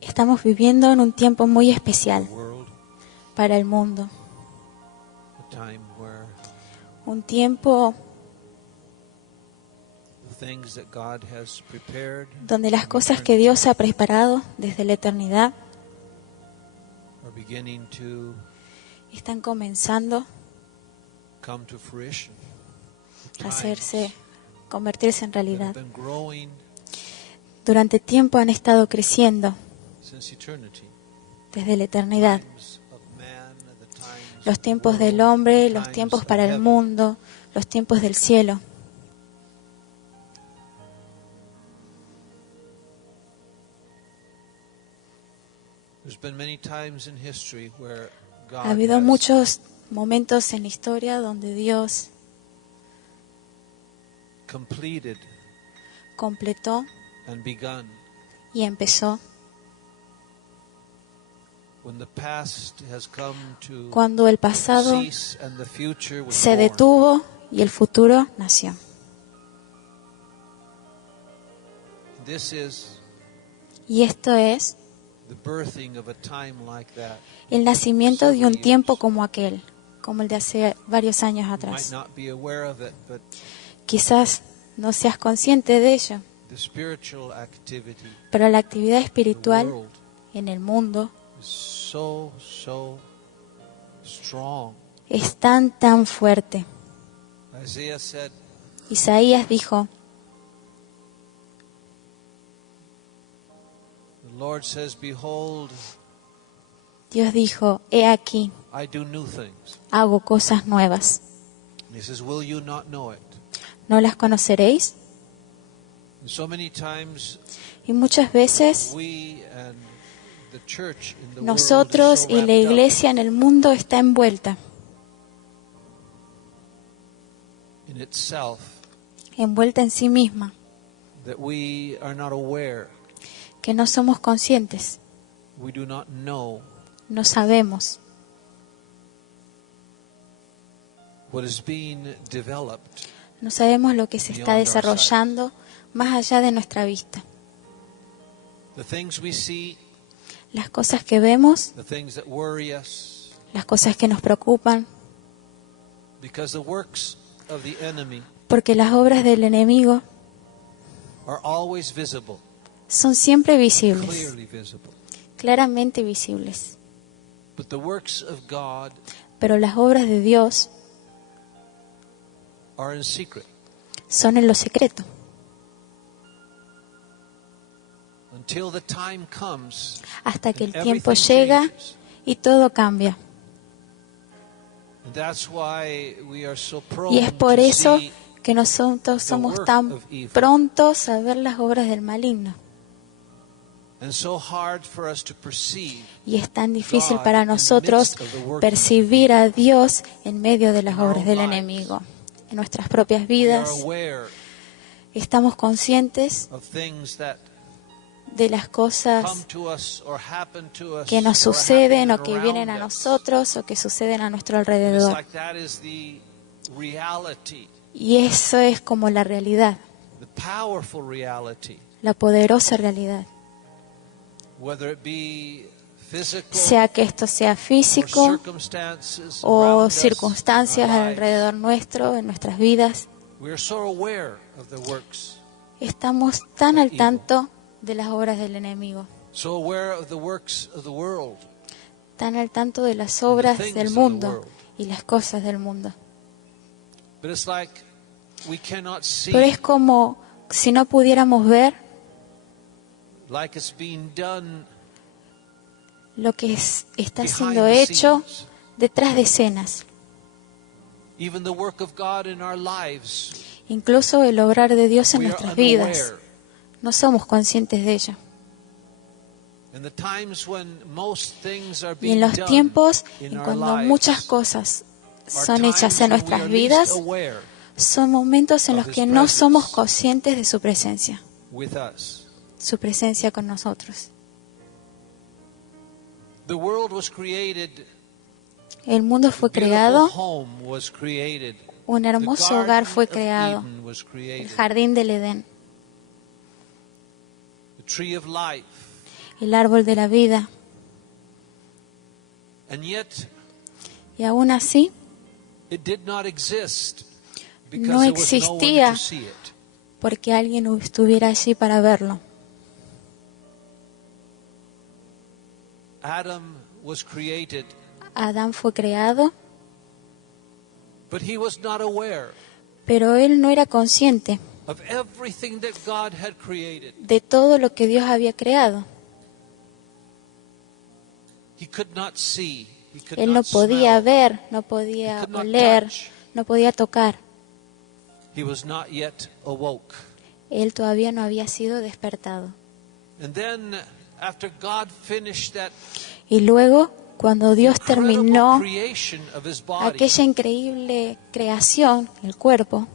Estamos viviendo en un tiempo muy especial para el mundo. Un tiempo donde las cosas que Dios ha preparado desde la eternidad están comenzando a convertirse en realidad. Durante tiempo han estado creciendo desde la eternidad. Los tiempos del hombre, los tiempos para el mundo, los tiempos del cielo. Ha habido muchos momentos en la historia donde Dios completó y empezó. Cuando el pasado se detuvo y el futuro nació. Y esto es el nacimiento de un tiempo como aquel, como el de hace varios años atrás. Quizás no seas consciente de ello, pero la actividad espiritual en el mundo es tan fuerte. Isaías dijo, Dios dijo, he aquí, hago cosas nuevas. ¿No las conoceréis? Y muchas veces nosotros y la iglesia en el mundo está envuelta en sí misma, que no somos conscientes, no sabemos no sabemos lo que se está desarrollando más allá de nuestra vista. Las cosas que vemos, las cosas que nos preocupan, porque las obras del enemigo son siempre visibles, claramente visibles. Pero las obras de Dios son en lo secreto. Hasta que el tiempo llega y todo cambia. Y es por eso que nosotros somos tan prontos a ver las obras del maligno. Y es tan difícil para nosotros percibir a Dios en medio de las obras del enemigo. En nuestras propias vidas estamos conscientes de las cosas que nos suceden o que vienen a nosotros o que suceden a nuestro alrededor. Y eso es como la realidad, la poderosa realidad. Sea que esto sea físico o circunstancias alrededor nuestro, en nuestras vidas, estamos tan al tanto de las obras del enemigo, tan al tanto de las obras del mundo y las cosas del mundo. Pero es como si no pudiéramos ver lo que está siendo hecho detrás de escenas. Incluso el obrar de Dios en nuestras vidas. No somos conscientes de ello. Y en los tiempos en cuando muchas cosas son hechas en nuestras vidas, son momentos en los que no somos conscientes de su presencia con nosotros. El mundo fue creado, un hermoso hogar fue creado, el jardín del Edén. el árbol de la vida. Y aún así, no existía porque alguien estuviera allí para verlo. Adán fue creado, pero él no era consciente de todo lo que Dios había creado. Él no podía ver, no podía oler, no podía tocar. Él todavía no había sido despertado. Y luego, cuando Dios terminó aquella increíble creación, el cuerpo,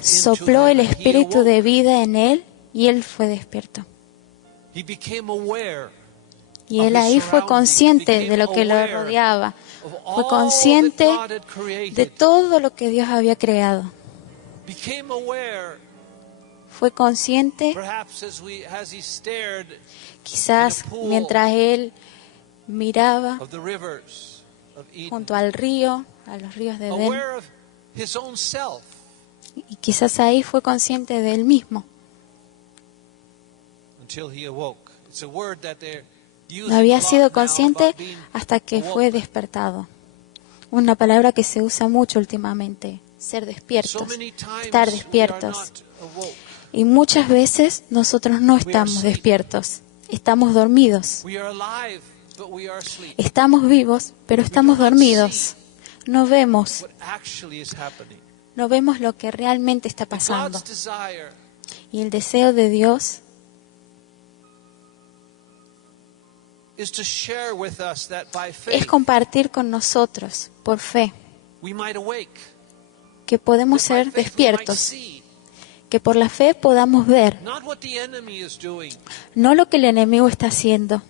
sopló el espíritu de vida en él y él fue despierto. Y él ahí fue consciente de lo que lo rodeaba. Fue consciente de todo lo que Dios había creado. Fue consciente, quizás mientras él miraba junto al río, a los ríos de Edén, y quizás ahí fue consciente de él mismo. No había sido consciente hasta que fue despertado. Una palabra que se usa mucho últimamente, ser despiertos, estar despiertos. Y muchas veces nosotros no estamos despiertos, estamos dormidos. Estamos vivos, pero estamos dormidos. No vemos lo que realmente está pasando. Y el deseo de Dios es compartir con nosotros, por fe, que podemos ser despiertos, que por la fe podamos ver, no lo que el enemigo está haciendo,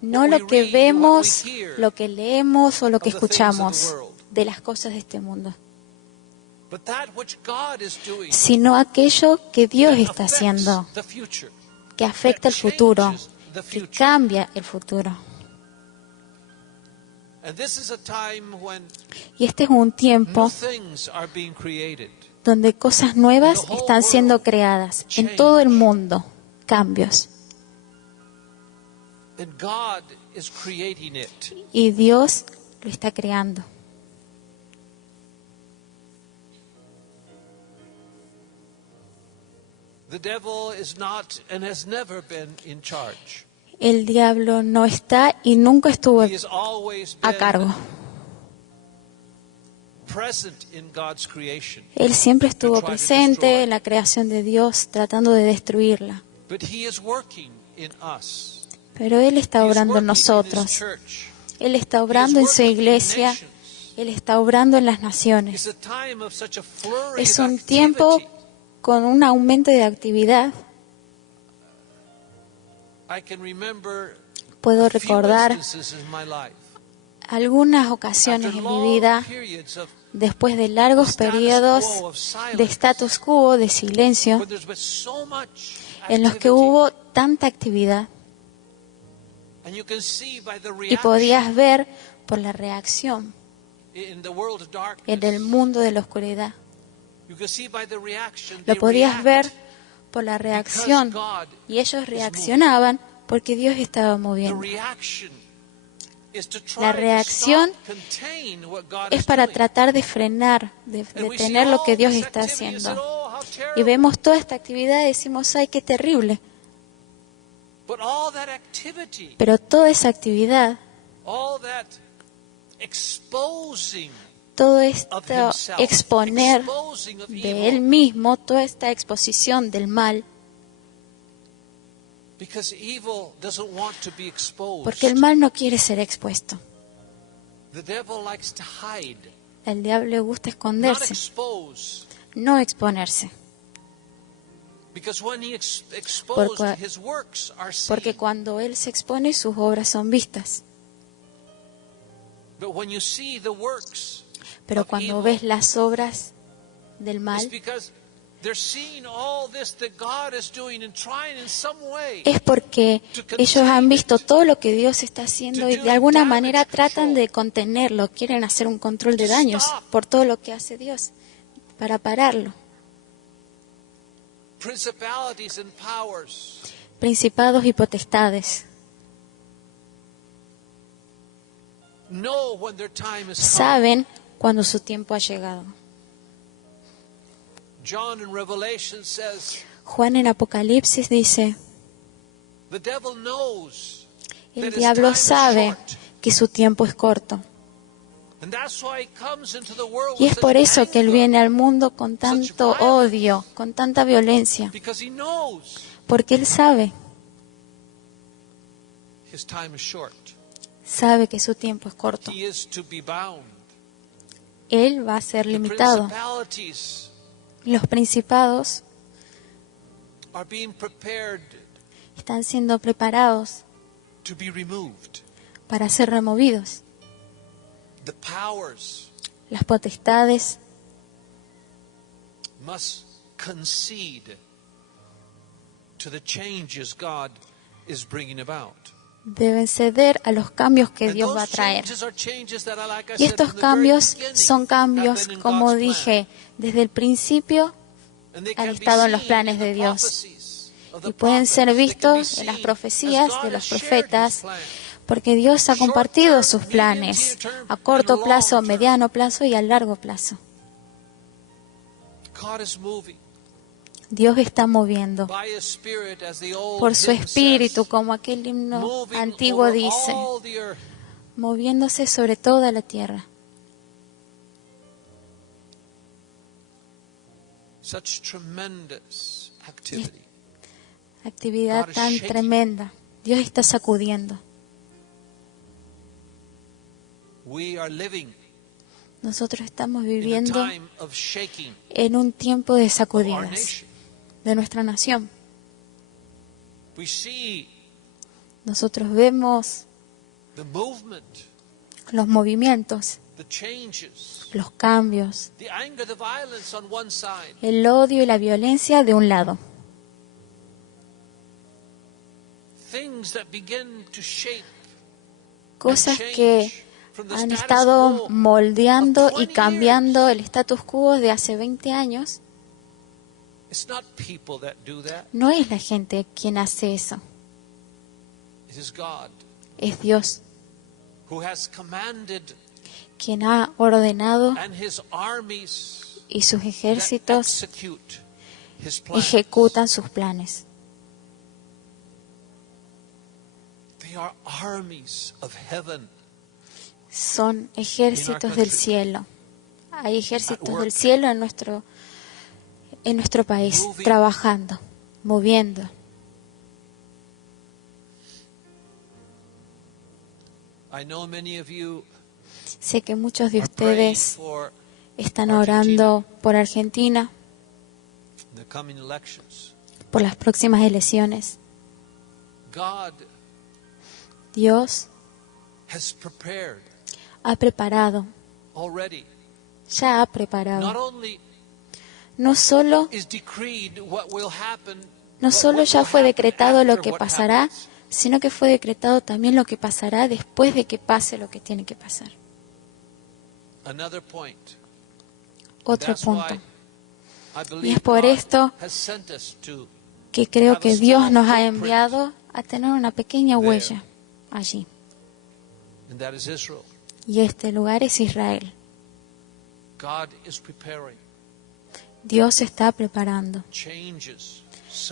no lo que vemos, lo que leemos o lo que escuchamos de las cosas de este mundo, sino aquello que Dios está haciendo, que afecta el futuro, que cambia el futuro. Y este es un tiempo donde cosas nuevas están siendo creadas en todo el mundo, cambios. Y Dios lo está creando. El diablo no está y nunca estuvo a cargo. Él siempre estuvo presente en la creación de Dios, tratando de destruirla. Pero Él está obrando en nosotros. Él está obrando en su iglesia. Él está obrando en las naciones. Es un tiempo con un aumento de actividad. Puedo recordar algunas ocasiones en mi vida, después de largos periodos de status quo, de silencio, en los que hubo tanta actividad. Y podías ver por la reacción en el mundo de la oscuridad. Lo podías ver por la reacción, y ellos reaccionaban porque Dios estaba moviendo. La reacción es para tratar de frenar, de detener lo que Dios está haciendo. Y vemos toda esta actividad y decimos, ¡ay, qué terrible! Pero toda esa actividad, todo esto exponer de Él mismo, toda esta exposición del mal, porque el mal no quiere ser expuesto. El diablo le gusta esconderse, no exponerse. Porque cuando Él se expone, sus obras son vistas. Pero cuando ves las obras del mal es porque ellos han visto todo lo que Dios está haciendo y de alguna manera tratan de contenerlo, quieren hacer un control de daños por todo lo que hace Dios para pararlo. Principados y potestades saben cuando su tiempo ha llegado. Juan en Apocalipsis dice, el diablo sabe que su tiempo es corto. Y es por eso que él viene al mundo con tanto odio, con tanta violencia. Porque él sabe que su tiempo es corto. Él va a ser limitado. Los principados están siendo preparados para ser removidos. Las potestades deben ceder a los cambios que Dios va a traer. Y estos cambios son cambios, como dije, desde el principio han estado en los planes de Dios. Y pueden ser vistos en las profecías de los profetas, porque Dios ha compartido sus planes a corto plazo, mediano plazo y a largo plazo. Dios está moviendo por su espíritu, como aquel himno antiguo dice, moviéndose sobre toda la tierra. Actividad tan tremenda. Dios está sacudiendo. Nosotros estamos viviendo en un tiempo de sacudidas de nuestra nación. Nosotros vemos los movimientos, los cambios, el odio y la violencia de un lado. Cosas que han estado moldeando y cambiando el status quo de hace 20 años. No es la gente quien hace eso. Es Dios quien ha ordenado y sus ejércitos ejecutan sus planes. Son ejércitos del cielo. Hay ejércitos del cielo en nuestro país, trabajando, moviendo. Sé que muchos de ustedes están orando por Argentina, por las próximas elecciones. Dios ha preparado, ya ha preparado. No solo ya fue decretado lo que pasará, sino que fue decretado también lo que pasará después de que pase lo que tiene que pasar. Otro punto. Y es por esto que creo que Dios nos ha enviado a tener una pequeña huella allí. Y este lugar es Israel. Dios está preparando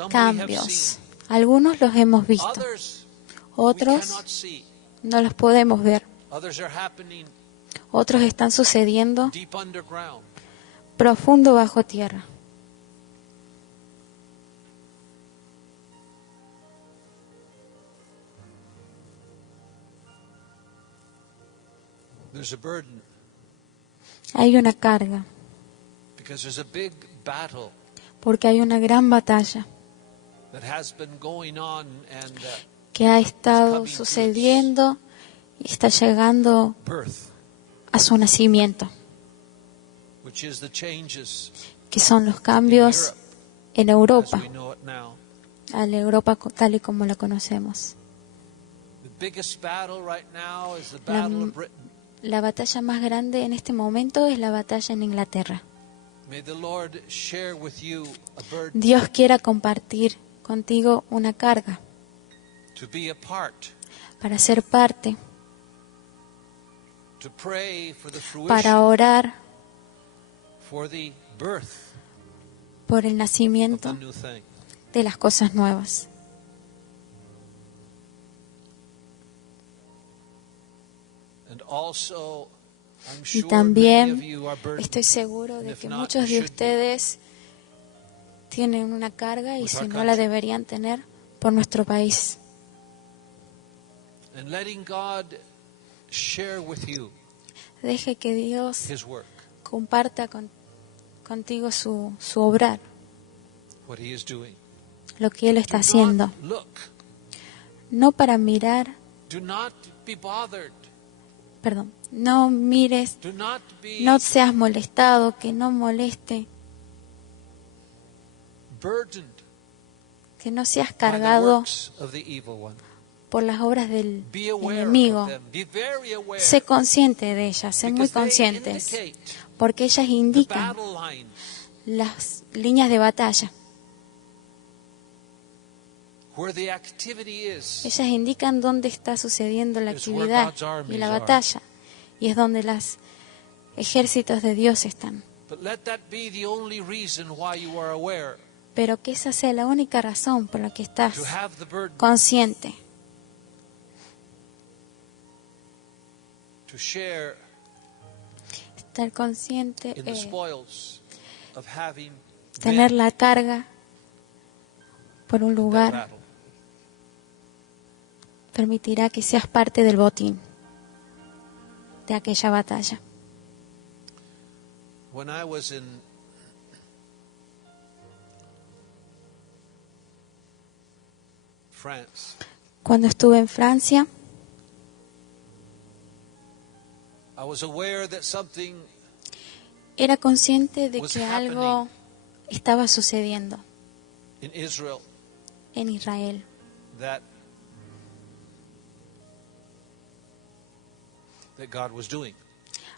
cambios. Algunos los hemos visto, otros no los podemos ver. Otros están sucediendo profundo bajo tierra. Hay una carga, porque hay una gran batalla que ha estado sucediendo y está llegando a su nacimiento. que son los cambios en Europa, a la Europa tal y como la conocemos. La batalla más grande en este momento es la batalla en Inglaterra. Dios quiera compartir contigo una carga para ser parte, para orar por el nacimiento de las cosas nuevas. Y también estoy seguro de que muchos de ustedes tienen una carga, y si no la deberían tener, por nuestro país. Deje que Dios comparta contigo su obrar, lo que Él está haciendo. No para mirar, no mires, no seas molestado, que no moleste, que no seas cargado por las obras del enemigo. Sé consciente de ellas, sé muy conscientes, porque ellas indican las líneas de batalla. Ellas indican dónde está sucediendo la actividad y la batalla, y es donde los ejércitos de Dios están. Pero que esa sea la única razón por la que estás consciente. Estar consciente, tener la carga por un lugar, permitirá que seas parte del botín de aquella batalla. Cuando estuve en Francia, era consciente de que algo estaba sucediendo en Israel.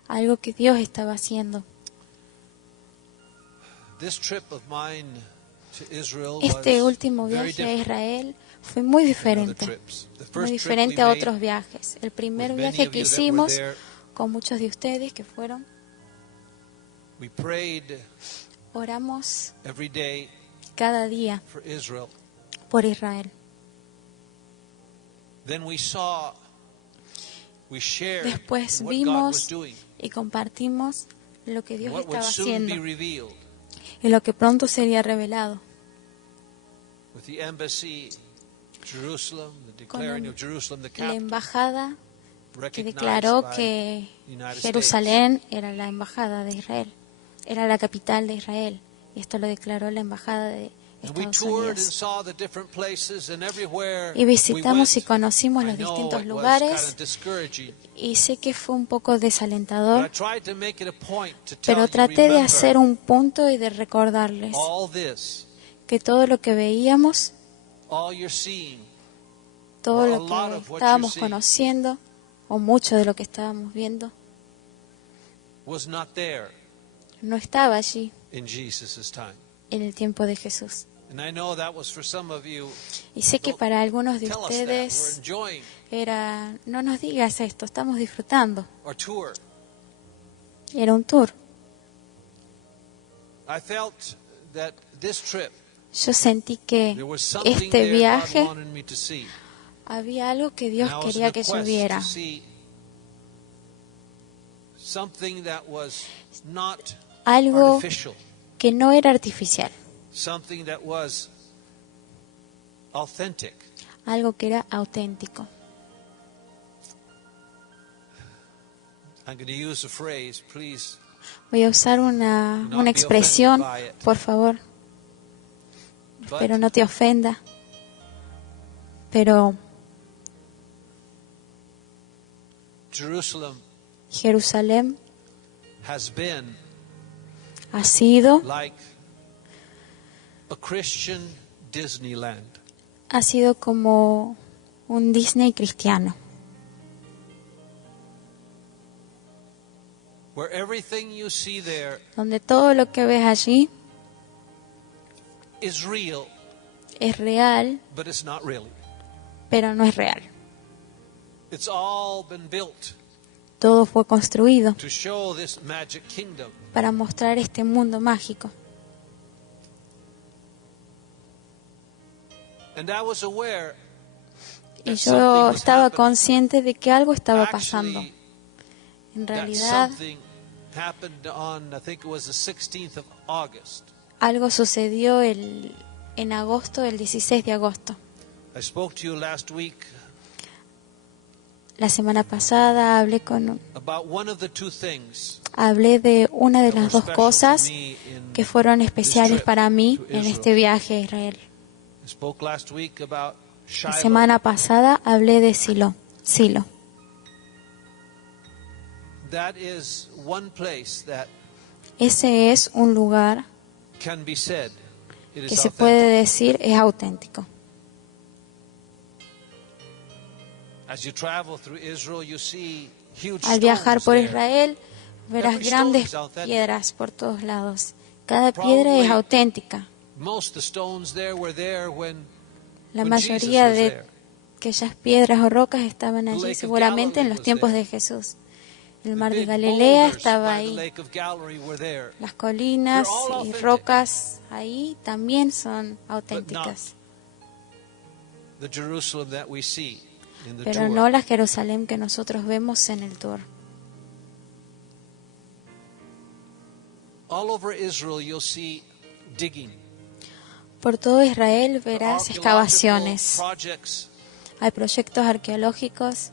Algo que Dios estaba haciendo. Este último viaje a Israel fue muy diferente a otros viajes. El primer viaje que hicimos con muchos de ustedes que fueron, oramos cada día por Israel. Después vimos y compartimos lo que Dios estaba haciendo y lo que pronto sería revelado. Con la embajada que declaró que Jerusalén era la embajada de Israel, era la capital de Israel, y esto lo declaró la embajada de Estados Unidos. Y visitamos y conocimos los distintos lugares, y sé que fue un poco desalentador, pero traté de hacer un punto y de recordarles que todo lo que veíamos, todo lo que estábamos conociendo, o mucho de lo que estábamos viendo, no estaba allí en el tiempo de Jesús. Y sé que para algunos de ustedes era, no nos digas esto, estamos disfrutando. Era un tour. Yo sentí que este viaje había algo que Dios quería que yo viera. Algo que no era artificial. Algo que era auténtico. Voy a usar una expresión, por favor. Espero no te ofenda. Pero Jerusalén ha sido como un Disney cristiano, donde todo lo que ves allí es real, pero no es real. Todo fue construido para mostrar este mundo mágico. Y yo estaba consciente de que algo estaba pasando. En realidad, algo sucedió en agosto, el 16 de agosto. La semana pasada hablé de una de las dos cosas que fueron especiales para mí en este viaje a Israel. La semana pasada hablé de Silo. Ese es un lugar que se puede decir es auténtico. Al viajar por Israel, verás grandes piedras por todos lados. Cada piedra es auténtica. La mayoría de aquellas piedras o rocas estaban allí seguramente en los tiempos de Jesús. El mar de Galilea estaba ahí. Las colinas y rocas ahí también son auténticas. Pero no la Jerusalén que nosotros vemos en el tour. Por todo Israel verás excavaciones. Hay proyectos arqueológicos.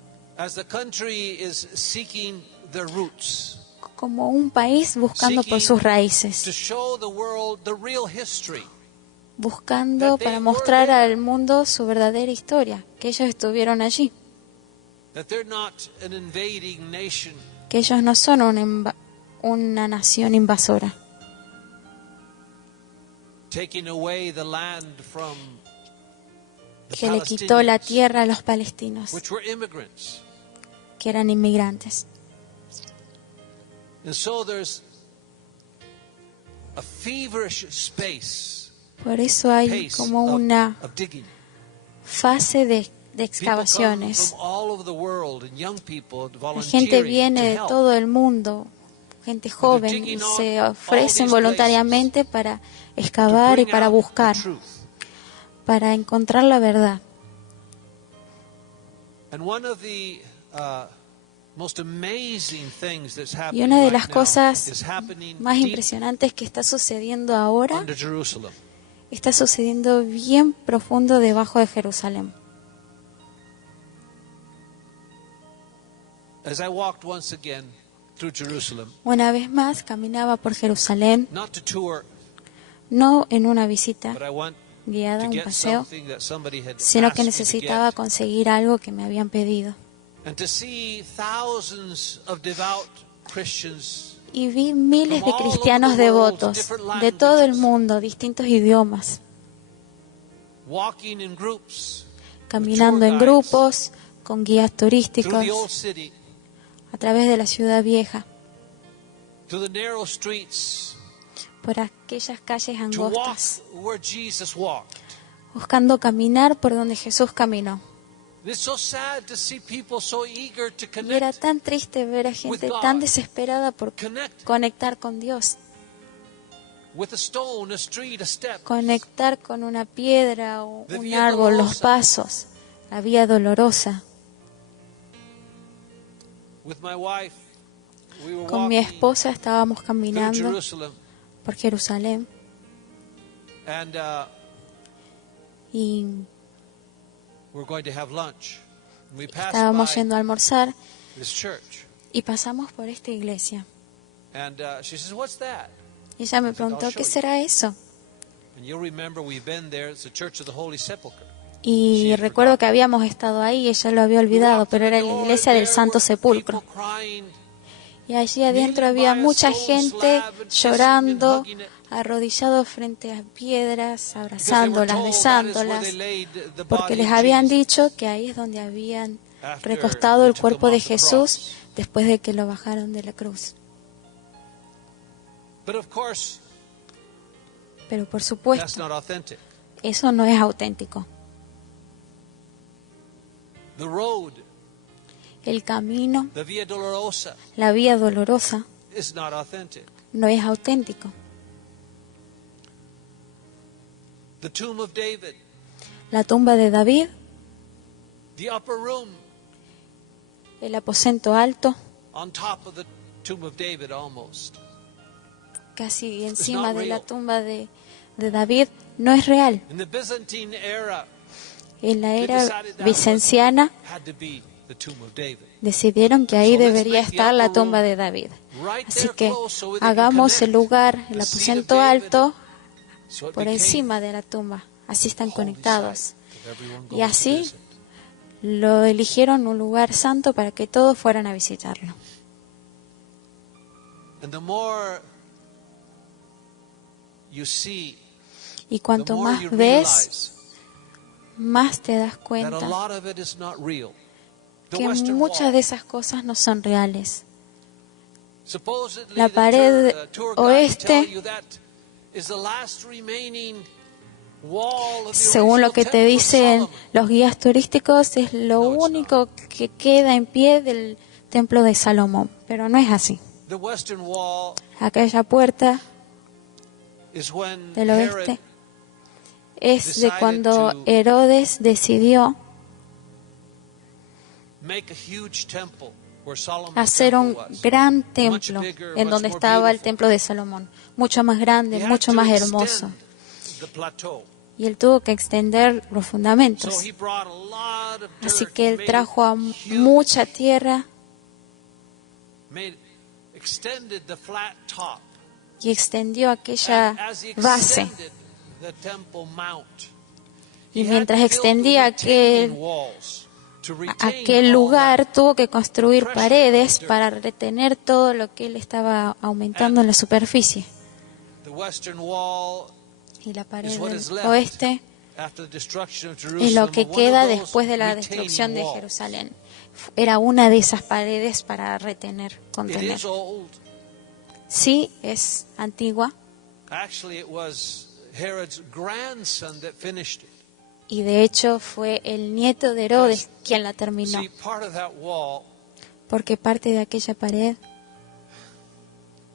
Como un país buscando por sus raíces. Buscando para mostrar al mundo su verdadera historia, que ellos estuvieron allí. Que ellos no son una nación invasora. Que le quitó la tierra a los palestinos, que eran inmigrantes. Por eso hay como una fase de excavaciones. La gente viene de todo el mundo, gente joven, y se ofrecen voluntariamente para excavar y para buscar, para encontrar la verdad. Y una de las cosas más impresionantes que está sucediendo ahora está sucediendo bien profundo debajo de Jerusalén. Una vez más caminaba por Jerusalén, no en una visita guiada, un paseo, sino que necesitaba conseguir algo que me habían pedido. Y vi miles de cristianos devotos de todo el mundo, distintos idiomas, caminando en grupos, con guías turísticos, a través de la ciudad vieja, por aquellas calles angostas, buscando caminar por donde Jesús caminó. Y era tan triste ver a gente tan desesperada por conectar con Dios. Conectar con una piedra o un árbol, los pasos, la vía dolorosa. Con mi esposa estábamos caminando por Jerusalén y estábamos yendo a almorzar y pasamos por esta iglesia. Y ella me preguntó, ¿qué será eso? Y recuerdo que habíamos estado ahí y ella lo había olvidado, pero era la iglesia del Santo Sepulcro. Y allí adentro había mucha gente llorando, arrodillados frente a piedras, abrazándolas, besándolas, porque les habían dicho que ahí es donde habían recostado el cuerpo de Jesús después de que lo bajaron de la cruz. Pero por supuesto, eso no es auténtico. El camino, la vía dolorosa, no es auténtico. La tumba de David, el aposento alto, casi encima de la tumba de David, no es real. En la era vicenciana decidieron que ahí debería estar la tumba de David. Así que hagamos el lugar, el aposento alto, por encima de la tumba. Así están conectados. Y así lo eligieron un lugar santo para que todos fueran a visitarlo. Y cuanto más ves, más te das cuenta que muchas de esas cosas no son reales. La pared oeste, según lo que te dicen los guías turísticos, es lo único que queda en pie del templo de Salomón, pero no es así. Aquella puerta del oeste es de cuando Herodes decidió hacer un gran templo en donde estaba el templo de Salomón, mucho más grande, mucho más hermoso. Y él tuvo que extender los fundamentos. Así que él trajo a mucha tierra y extendió aquella base. Y mientras extendía aquel lugar, tuvo que construir paredes para retener todo lo que él estaba aumentando en la superficie. Y la pared del oeste es lo que queda después de la destrucción de Jerusalén. Era una de esas paredes para contener. Sí, es antigua. Y de hecho fue el nieto de Herodes quien la terminó. Porque parte de aquella pared,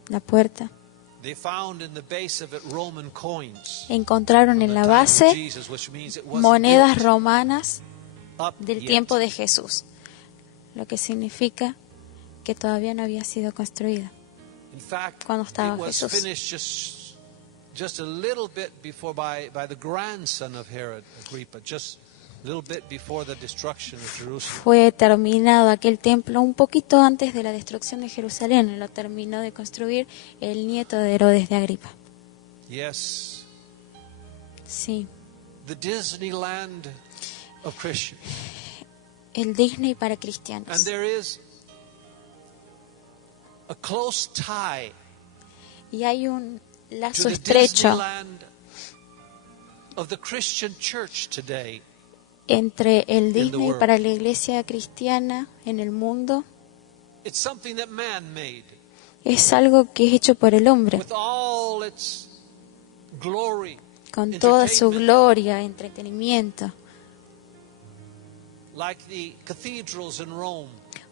la puerta, encontraron en la base monedas romanas del tiempo de Jesús, lo que significa que todavía no había sido construida cuando estaba Jesús. Just a little bit before by the grandson of Herod Agrippa, just a little bit before the destruction of Jerusalem. Fue terminado aquel templo un poquito antes de la destrucción de Jerusalén. Lo terminó de construir el nieto de Herodes de Agripa. Yes. Sí. The Disneyland of Christians. El Disney para cristianos. And there is a close tie. Y hay un lazo estrecho entre el Disney para la iglesia cristiana en el mundo. Es algo que es hecho por el hombre, con toda su gloria, entretenimiento,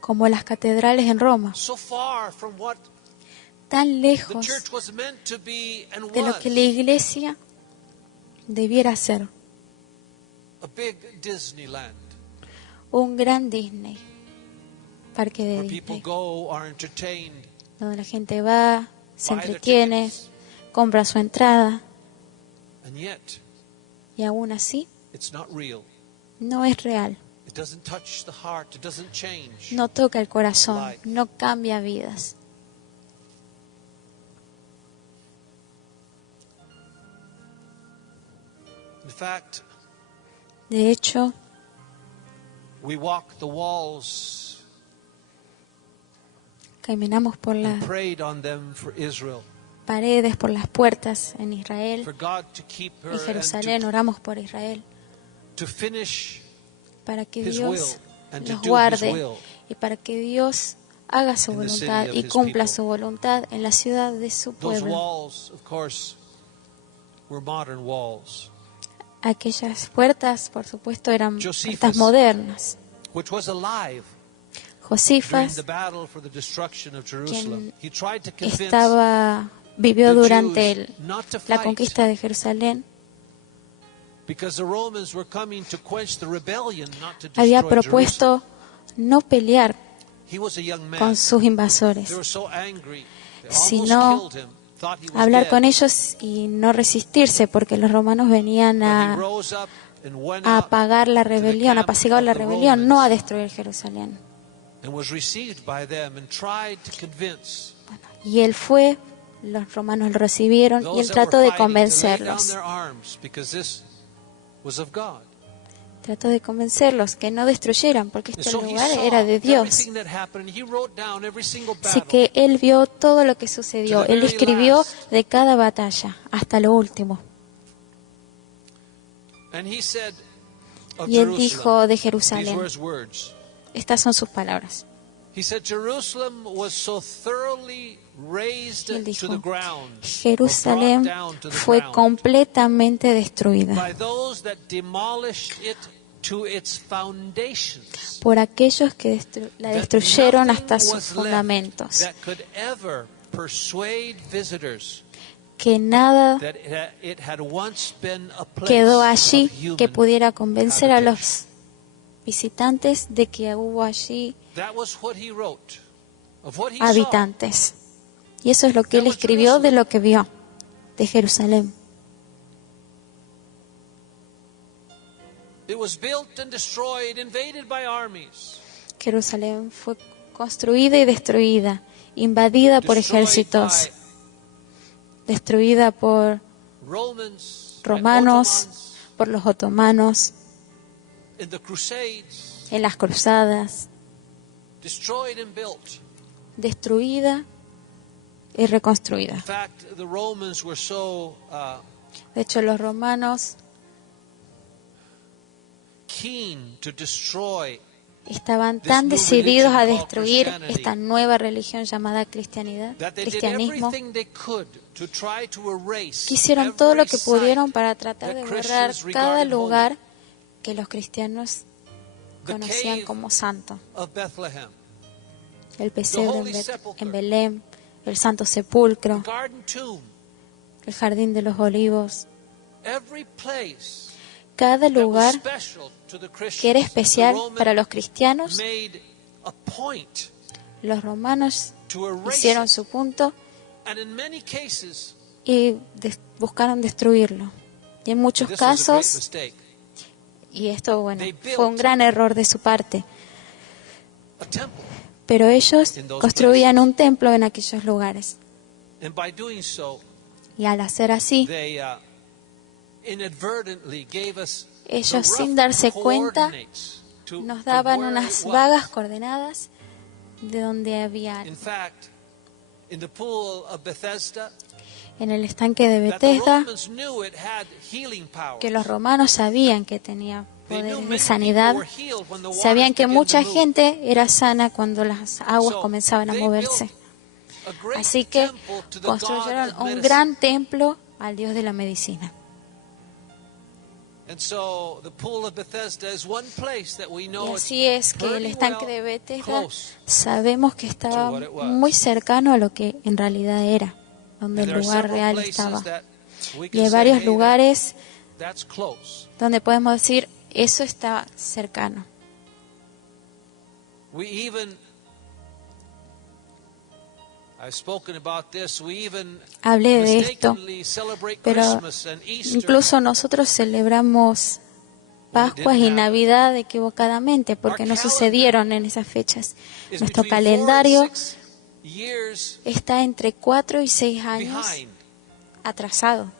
como las catedrales en Roma, tan lejos de lo que la iglesia debiera ser. Un gran Disney, parque de Disney, donde la gente va, se entretiene, compra su entrada, y aún así no es real. No toca el corazón, no cambia vidas. De hecho, caminamos por las and prayed on them for Israel. paredes, por las puertas en Israel, For God to keep her en Jerusalén, oramos por Israel, to finish para que His Dios will and to los do His guarde will y para que Dios haga su in the city voluntad of y His cumpla people. su voluntad en la ciudad de su Those pueblo. walls, of course, were modern walls, Aquellas puertas, por supuesto, eran Josephus, puertas modernas. which was alive during Josifas, the battle for the destruction of Jerusalem. He tried to convince vivió the durante Jews not to la fight conquista de Jerusalén. because the Romans were coming to quench the rebellion, not to Había destroy Jerusalem. propuesto no pelear He was a young man. con sus invasores, They were so angry. They sino almost killed him. Thought he was hablar dead. con ellos y no resistirse, porque los romanos venían But he a rose up and went a out apagar la rebelión, a camp apaciguar of la the rebelión, no a Romans. destruir Jerusalén. and was received by them and tried to convince Y él fue, los romanos lo recibieron y él those that trató were de fighting to lay down convencerlos. their arms because this was of God. Trató de convencerlos que no destruyeran, porque And este so he lugar saw era de Dios. everything that happened. He wrote down every single Así battle. que él vio todo lo que sucedió. To the Él very escribió last. de cada batalla hasta lo último. And he said of Y él Jerusalem, dijo de these Jerusalén, were his words. estas son sus palabras. He said, Jerusalem was so thoroughly razed Y él to the dijo, ground, or Jerusalén brought down to the fue ground completamente destruida by those that demolished it to its foundations. por aquellos que la That destruyeron nothing hasta sus was left fundamentos, that could ever persuade visitors que nada that it had once been a place quedó allí of human que pudiera convencer a habitation. los visitantes de que hubo allí That was what he wrote, of what he saw. habitantes. Y eso es lo que él escribió de lo que vio de Jerusalén. It was built and destroyed, invaded by armies, Jerusalén fue construida y destruida, invadida por destroyed ejércitos, by destruida por Romans, by romanos, Ottomans, por los otomanos, in the Crusades, en las cruzadas, destroyed and built. destruida y In reconstruida. fact, the Romans were so De hecho, los romanos keen to destroy estaban this tan new decididos a religion called destruir Christianity esta nueva religión llamada cristianidad, that they did cristianismo, everything they could to try to erase que hicieron todo lo every que pudieron site para tratar that de borrar Christians cada regarded lugar que los cristianos The conocían cave como santo. of Bethlehem, El pesebre Holy Sepulchre, en Belén, el Santo Sepulcro, the Garden Tomb, el Jardín de los Olivos, every place cada that was lugar special to the Christians. que era especial The Roman para los cristianos, made a point los romanos to erase hicieron it. su punto And in many cases, y buscaron destruirlo. Y en muchos this was a great casos, mistake. y esto, bueno, They built fue un gran error de su parte, A temple, pero ellos in those construían places. un templo en aquellos lugares. and by doing so, Y al hacer así, they inadvertently gave us the ellos sin rough darse cuenta coordinates to nos daban where unas it was. vagas coordenadas de donde había In fact, in the pool of Bethesda, en el estanque de that the Bethesda, Romans knew it had healing power. que los romanos sabían que tenía They knew poderes many de sanidad, people were healed when the waters sabían que began to mucha move. gente era sana cuando las aguas So, comenzaban a they moverse. built a great Así que temple to the construyeron God of un medicine. gran templo al Dios de la medicina. And so the pool of Bethesda is one place that we Y know it's así es que el pretty estanque well de Bethesda close. sabemos que estaba to what it was. muy cercano a lo que en realidad era, donde And el there are lugar several real places estaba. that we Y can hay say, varios "Hey, lugares that's close." donde podemos decir, eso está cercano. We even I've spoken about this. We even Hablé de esto, mistakenly celebrate pero Christmas and Easter. incluso nosotros celebramos Pascuas y Navidad equivocadamente porque no sucedieron en esas fechas. Is Nuestro between 4 and calendario 6 years está entre 4 y 6 años behind. atrasado.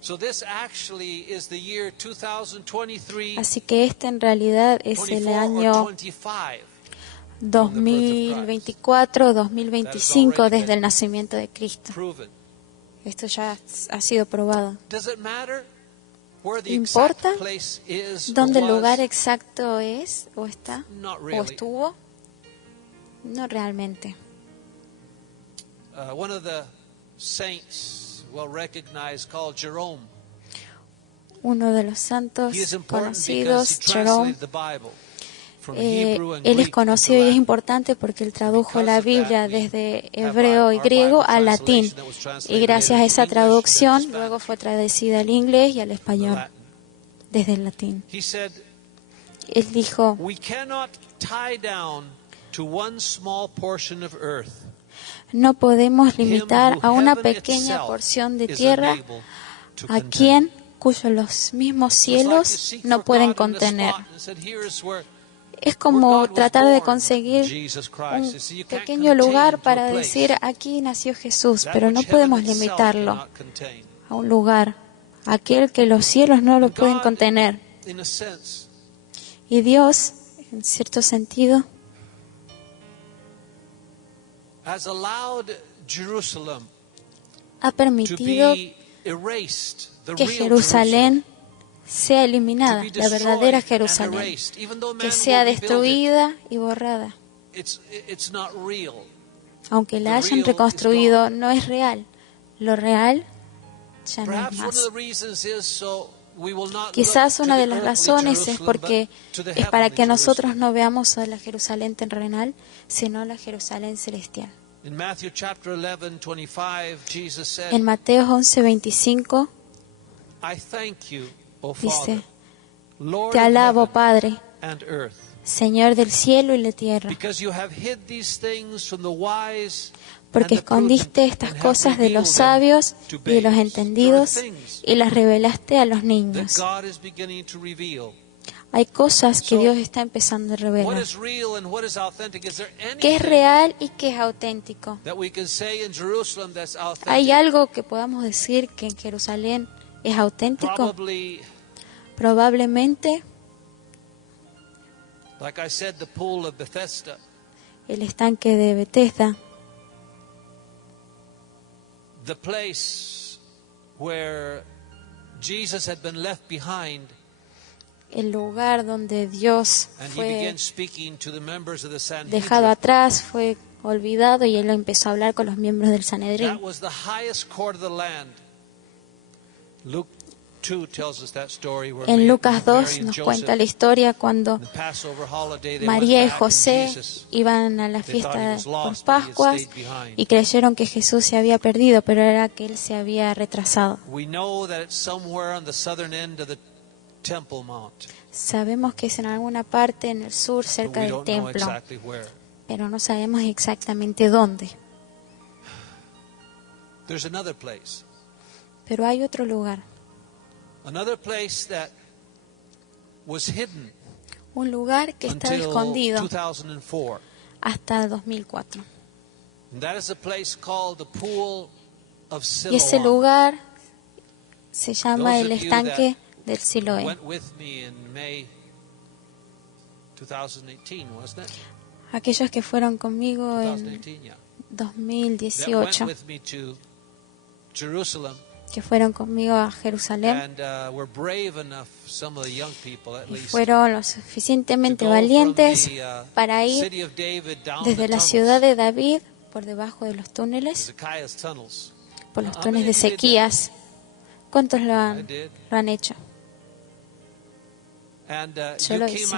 So this actually is the year 2023, Así que este en realidad es el 24 or año 25. 2024, 2025 desde el nacimiento de Cristo. Esto ya ha sido probado. ¿Importa dónde el lugar exacto es o está o estuvo? No realmente. One of the saints well recognized called Jerome. Uno de los santos conocidos, Jerome, él es conocido y es importante porque él tradujo la Biblia desde hebreo y griego al latín. Y gracias a esa traducción, luego fue traducida al inglés y al español desde el latín. Él dijo, no podemos limitar a una pequeña porción de tierra a quien cuyos los mismos cielos no pueden contener. Es como tratar de conseguir un pequeño lugar para decir, aquí nació Jesús, pero no podemos limitarlo a un lugar, aquel que los cielos no lo pueden contener. Y Dios, en cierto sentido, ha permitido que Jerusalén sea eliminada, la verdadera Jerusalén, que sea destruida y borrada. Aunque la hayan reconstruido, no es real. Lo real ya no es más. Quizás una de las razones es para que nosotros no veamos a la Jerusalén terrenal, sino la Jerusalén celestial. En Mateo 11:25 dice, te alabo, Padre, Señor del cielo y la tierra, porque escondiste estas cosas de los sabios y de los entendidos y las revelaste a los niños. Hay cosas que Dios está empezando a revelar. ¿Qué es real y qué es auténtico? ¿Hay algo que podamos decir que en Jerusalén es auténtico? Probablemente el estanque de Bethesda, the place where Jesus had been left behind, el lugar donde Dios fue dejado atrás, fue olvidado, y él empezó a hablar con los miembros del Sanedrín. En Lucas 2 nos cuenta la historia cuando María y José iban a la fiesta por Pascuas y creyeron que Jesús se había perdido, pero era que él se había retrasado. Sabemos que es en alguna parte en el sur, cerca del templo, pero no sabemos exactamente dónde. Pero hay otro lugar. Un lugar que está escondido hasta 2004. Y ese lugar se llama el estanque del Siloé. Aquellos que fueron conmigo en 2018, que fueron conmigo a Jerusalén, y fueron lo suficientemente valientes para ir desde la ciudad de David por debajo de los túneles, por los túneles de Ezequías. ¿Cuántos lo han hecho? Yo lo hice.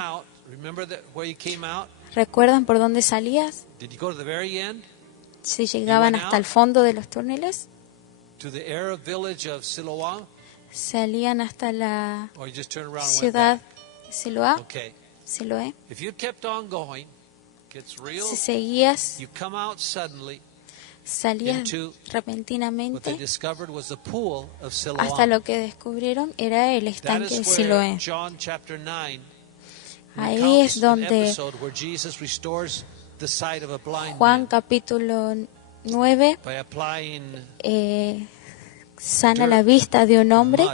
¿Recuerdan por dónde salías? Si llegaban hasta el fondo de los túneles, salían hasta la ciudad de Siloé. Si seguías, salías repentinamente hasta lo que descubrieron era el estanque de Siloé. Ahí es donde Juan capítulo 9 sana la vista de un hombre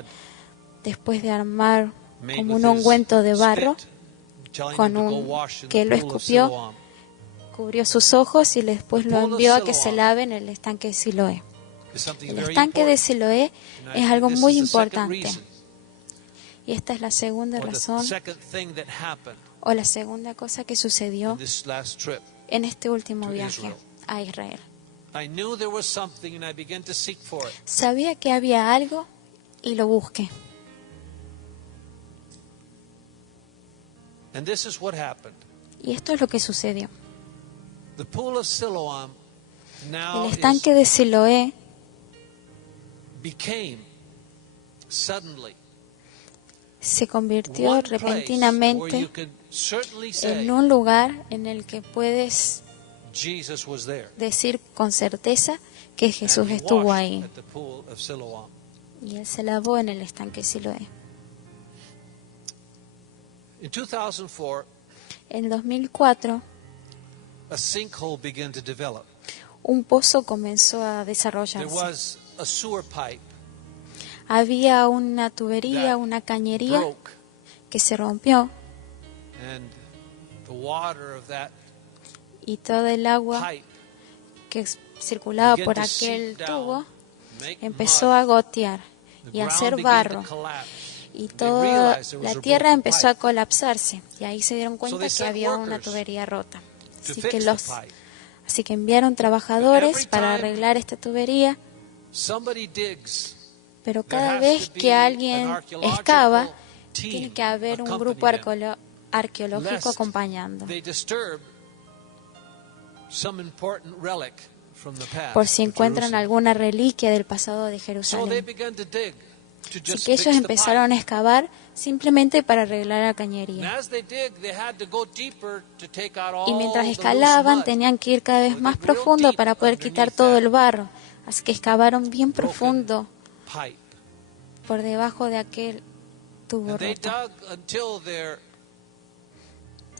después de armar como un ungüento de barro que lo escupió cubrió sus ojos y después lo envió a que se lave en el estanque de Siloé. El estanque de Siloé es algo muy importante. Y esta es la segunda razón o la segunda cosa que sucedió en este último viaje a Israel. Sabía que había algo y lo busqué. Y esto es lo que sucedió. El estanque de Siloé se convirtió repentinamente en un lugar en el que puedes decir con certeza que Jesús estuvo ahí. Y Él se lavó en el estanque de Siloé. En 2004, un pozo comenzó a desarrollarse. Había una tubería, una cañería que se rompió y todo el agua que circulaba por aquel tubo empezó a gotear y a hacer barro. Y toda la tierra empezó a colapsarse. Y ahí se dieron cuenta que había una tubería rota. Así que enviaron trabajadores para arreglar esta tubería. Pero cada vez que alguien excava, tiene que haber un grupo arqueológico acompañando. Por si encuentran alguna reliquia del pasado de Jerusalén. Así que ellos empezaron a excavar simplemente para arreglar la cañería. Y mientras escalaban, tenían que ir cada vez más profundo para poder quitar todo el barro. Así que excavaron bien profundo por debajo de aquel tubo roto.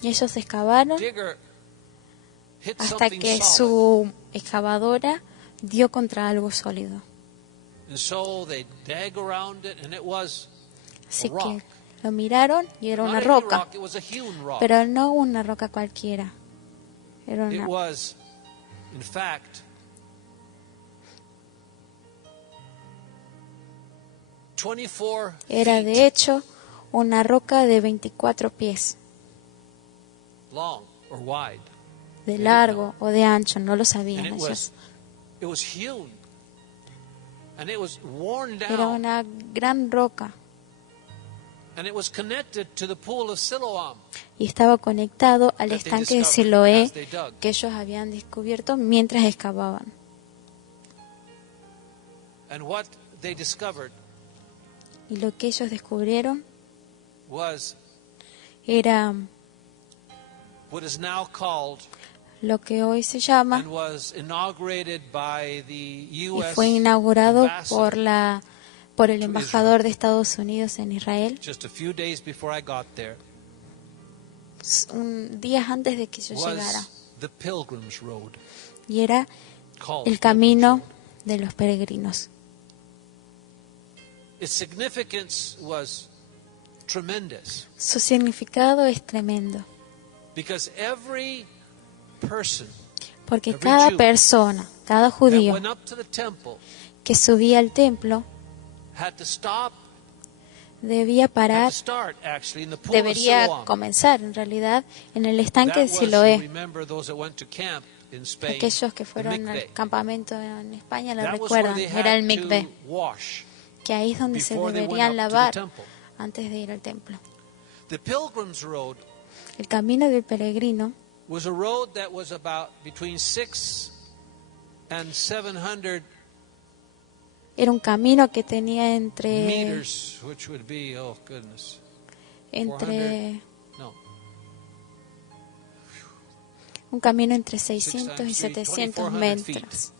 Y ellos excavaron hasta que su excavadora dio contra algo sólido. Así que lo miraron y era una roca, pero no una roca cualquiera. Era de hecho una roca de 24 pies, de largo o de ancho, no lo sabían ellos. Era una gran roca y estaba conectado al estanque de Siloé que ellos habían descubierto mientras excavaban. Y lo que ellos descubrieron era lo que hoy se llama y fue inaugurado por el embajador de Estados Unidos en Israel días antes de que yo llegara. Y era el camino de los peregrinos. Su significado es tremendo. Porque cada persona, cada judío que subía al templo debería comenzar en realidad en el estanque de Siloé. Aquellos que fueron al campamento en España lo recuerdan, era el mikveh, que ahí es donde se deberían lavar antes de ir al templo. El camino del peregrino was a road that was about between 600 and 700 era un camino que tenía meters, which would be, un camino entre 600 y 700 metros,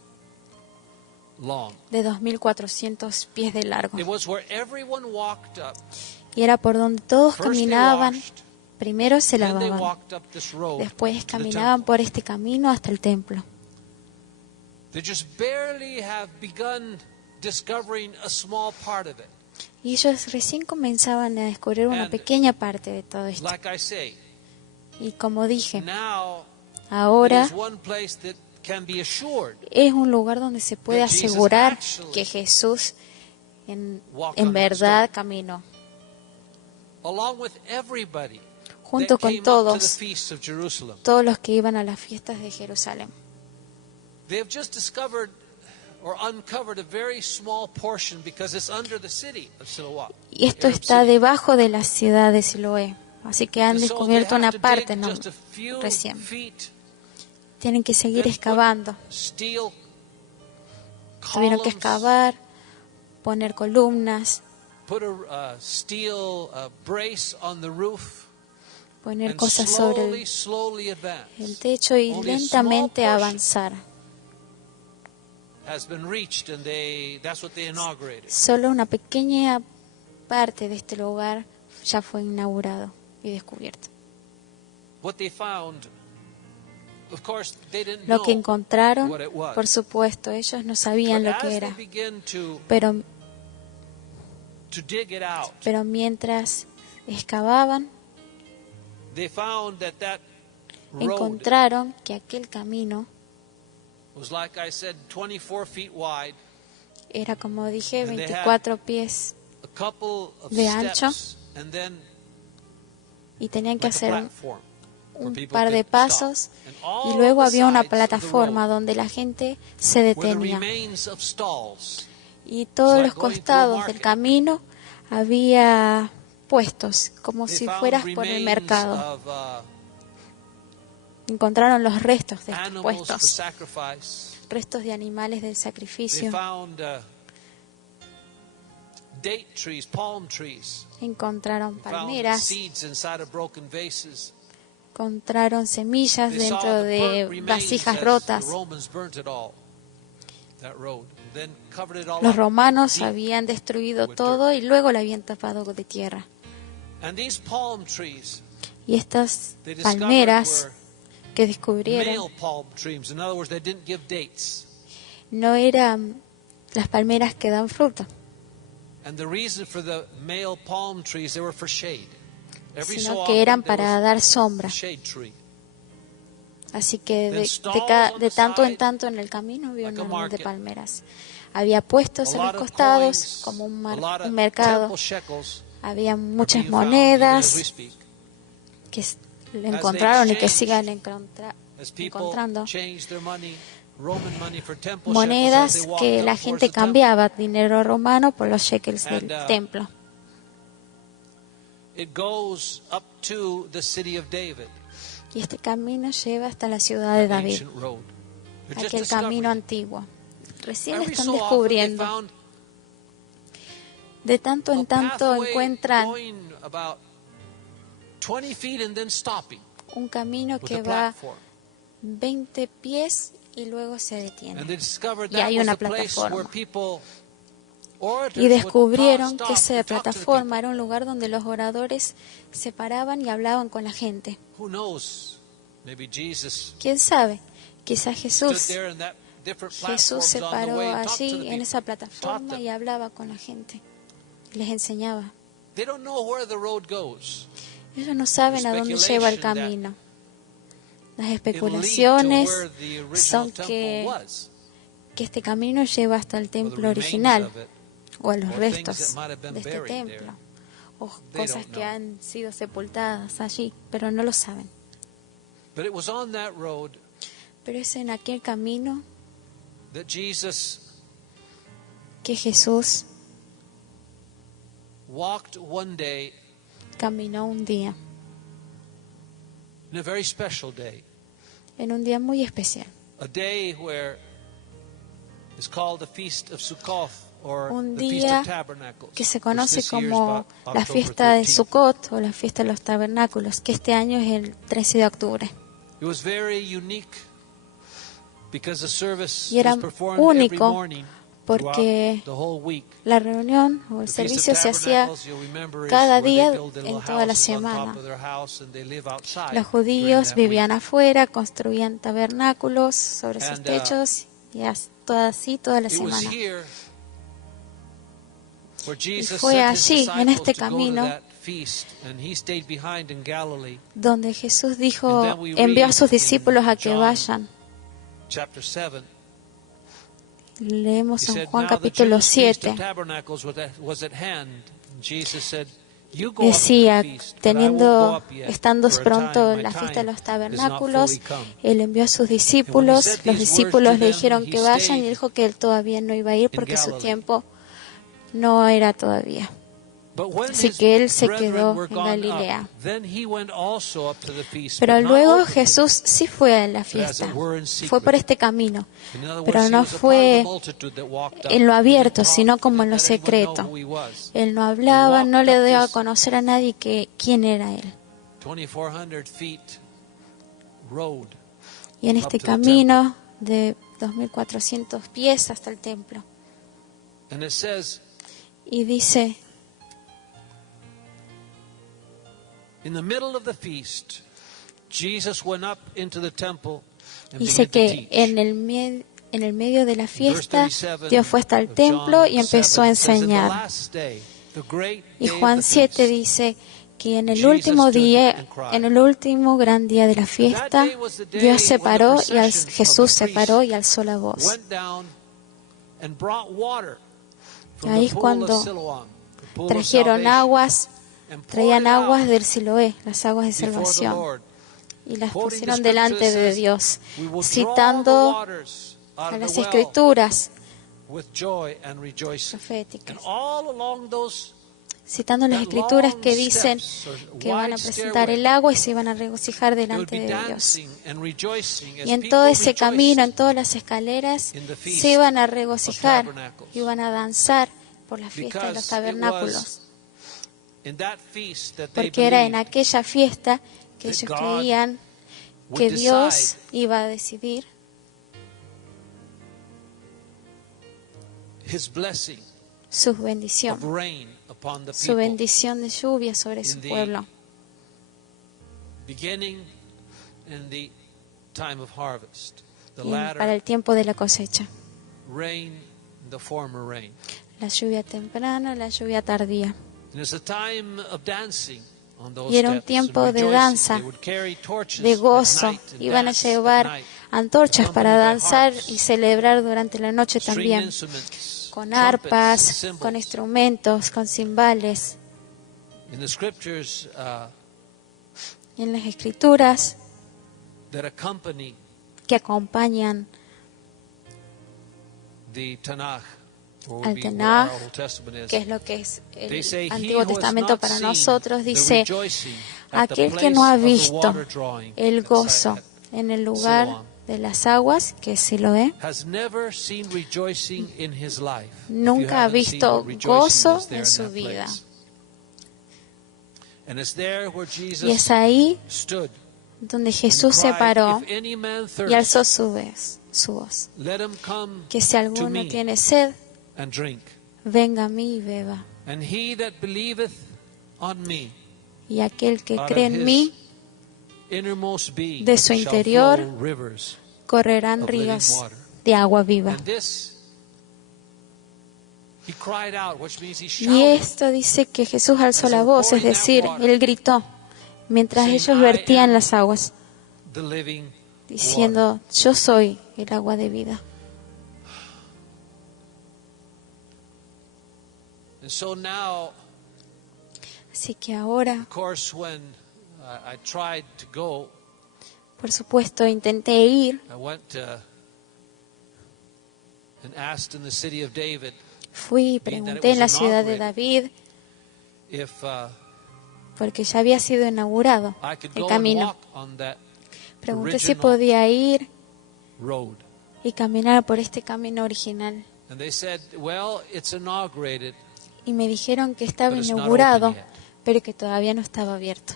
de 2.400 pies de largo. Y era por donde todos caminaban. Primero se lavaban, después caminaban por este camino hasta el templo. Y ellos recién comenzaban a descubrir una pequeña parte de todo esto. Y como dije, Ahora es un lugar donde se puede asegurar que Jesús en verdad caminó. Junto con todos los que iban a las fiestas de Jerusalén. Y esto está debajo de la ciudad de Siloé. Así que han descubierto una parte recién. Tienen que seguir excavando. Tuvieron que excavar, poner columnas, poner cosas sobre el techo y lentamente avanzar. Solo una pequeña parte de este lugar ya fue inaugurado y descubierto. Lo que encontraron, por supuesto, ellos no sabían lo que era. Pero mientras excavaban, encontraron que aquel camino era, como dije, 24 pies de ancho y tenían que hacer un par de pasos y luego había una plataforma donde la gente se detenía. Y todos los costados del camino había puestos, como si fueras por el mercado. Encontraron los restos de estos puestos, restos de animales del sacrificio. Encontraron palmeras, encontraron semillas dentro de vasijas rotas. Los romanos habían destruido todo y luego lo habían tapado de tierra. Y estas palmeras que descubrieron no eran las palmeras que dan fruto, sino que eran para dar sombra. Así que de tanto en tanto en el camino había un árbol de palmeras. Había puestos en los costados como un mercado. Había muchas monedas que encontraron y que sigan encontrando. Monedas que la gente cambiaba, dinero romano, por los shekels del templo. Y este camino lleva hasta la ciudad de David, aquel camino antiguo. Recién están descubriendo. De tanto en tanto encuentran un camino que va 20 pies y luego se detiene. Y hay una plataforma. Y descubrieron que esa plataforma era un lugar donde los oradores se paraban y hablaban con la gente. ¿Quién sabe? Quizás Jesús se paró allí en esa plataforma y hablaba con la gente. Les enseñaba. Ellos no saben a dónde lleva el camino. Las especulaciones son que este camino lleva hasta el templo original o a los restos de este templo o cosas que han sido sepultadas allí, pero no lo saben. Pero es en aquel camino que Jesús caminó un día, en un día muy especial, un día que se conoce como la fiesta de Sukkot o la fiesta de los tabernáculos, que este año es el 13 de octubre. Y era único porque la reunión o el servicio se hacía cada día en toda la semana. Los judíos vivían afuera, construían tabernáculos sobre sus techos y así toda la semana. Y fue allí, en este camino, donde Jesús dijo, envió a sus discípulos a que vayan. Leemos en Juan capítulo 7. Decía, estando pronto la fiesta de los tabernáculos, Él envió a sus discípulos, los discípulos le dijeron que vayan y dijo que Él todavía no iba a ir porque su tiempo no era todavía. Así que Él se quedó en Galilea. Pero luego Jesús sí fue a la fiesta, fue por este camino, pero no fue en lo abierto, sino como en lo secreto. Él no hablaba, no le dio a conocer a nadie quién era Él. Y en este camino de 2.400 pies hasta el templo. Y dice, dice que en el medio de la fiesta, Dios fue hasta el templo y empezó a enseñar. Y Juan 7 dice que en el último día, en el último gran día de la fiesta, Dios se paró y Jesús se paró y alzó la voz. Y ahí es cuando traían aguas del Siloé, las aguas de salvación, y las pusieron delante de Dios, citando a las Escrituras proféticas, citando las Escrituras que dicen que van a presentar el agua y se van a regocijar delante de Dios. Y en todo ese camino, en todas las escaleras, se iban a regocijar, iban a danzar por la fiesta de los tabernáculos. Porque era en aquella fiesta que ellos creían que Dios iba a decidir su bendición de lluvia sobre su pueblo. Para el tiempo de la cosecha. La lluvia temprana, la lluvia tardía. Y era un tiempo de danza, de gozo. Iban a llevar antorchas para danzar y celebrar durante la noche también, con arpas, con instrumentos, con cimbales. Y en las Escrituras que acompañan al Tanaj, que es lo que es el Antiguo Testamento para nosotros, dice, aquel que no ha visto el gozo en el lugar de las aguas, que es Siloé, nunca ha visto gozo en su vida. Y es ahí donde Jesús se paró y alzó su voz, que si alguno tiene sed, venga a mí y beba. Y aquel que cree en mí, de su interior correrán ríos de agua viva. Y esto dice que Jesús alzó la voz, es decir, Él gritó mientras ellos vertían las aguas, diciendo, yo soy el agua de vida. Así que ahora, por supuesto, intenté ir. Fui y pregunté en la ciudad de David, porque ya había sido inaugurado el camino. Pregunté si podía ir y caminar por este camino original. Y me dijeron que estaba inaugurado, pero que todavía no estaba abierto.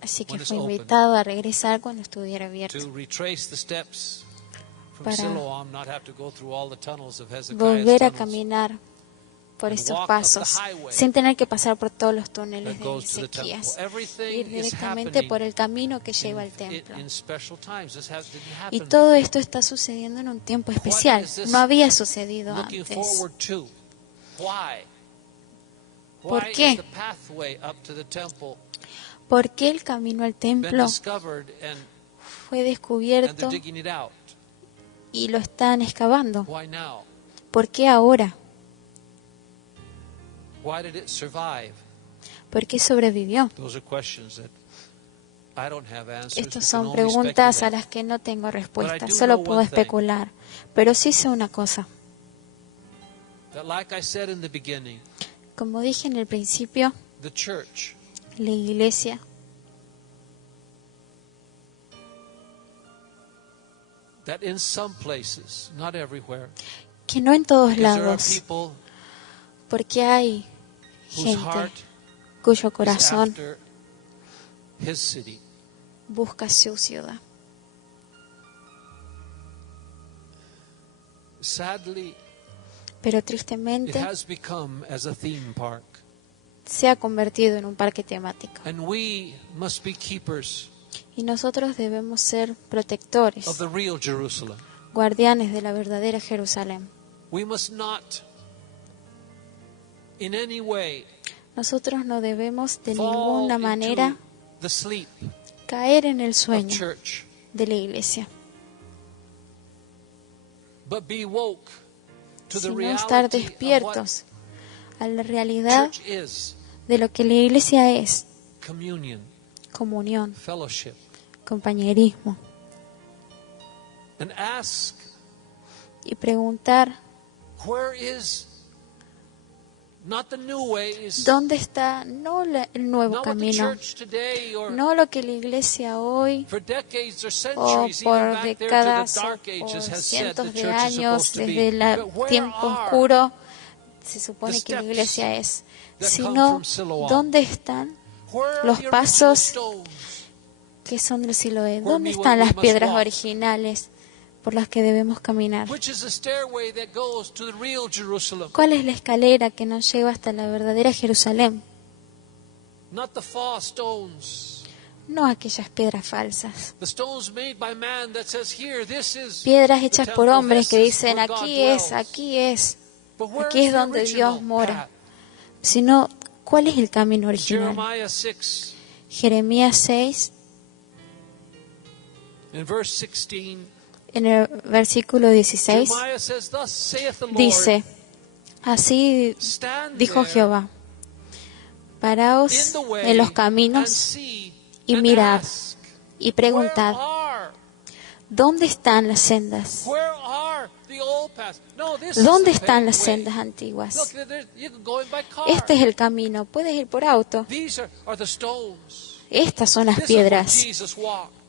Así que fui invitado a regresar cuando estuviera abierto, para volver a caminar por estos pasos, sin tener que pasar por todos los túneles de Ezequías, ir directamente por el camino que lleva al templo. Y todo esto está sucediendo en un tiempo especial, no había sucedido antes. ¿Por qué? ¿Por qué el camino al templo fue descubierto y lo están excavando? ¿Por qué ahora? ¿Por qué sobrevivió? Estas son preguntas a las que no tengo respuesta, solo puedo especular. Pero sí sé una cosa. Como dije en el principio, la iglesia que no en todos lados, porque hay gente cuyo corazón busca su ciudad. Pero tristemente se ha convertido en un parque temático. Y nosotros debemos ser protectores, guardianes de la verdadera Jerusalén. Nosotros no debemos de ninguna manera caer en el sueño de la iglesia, sino estar despiertos a la realidad de lo que la iglesia es: comunión, compañerismo, y preguntar ¿dónde está no el nuevo camino, no lo que la iglesia hoy o por décadas o cientos de años desde el tiempo oscuro se supone que la iglesia es, sino dónde están los pasos que son del Siloé, dónde están las piedras originales por las que debemos caminar. ¿Cuál es la escalera que nos lleva hasta la verdadera Jerusalén? No aquellas piedras falsas. Piedras hechas por hombres que dicen aquí es donde Dios mora. Sino, ¿cuál es el camino original? Jeremías 6, en el versículo 16, dice, así dijo Jehová, paraos en los caminos y mirad y preguntad, ¿dónde están las sendas? ¿Dónde están las sendas antiguas? Este es el camino, puedes ir por auto. Estas son las piedras.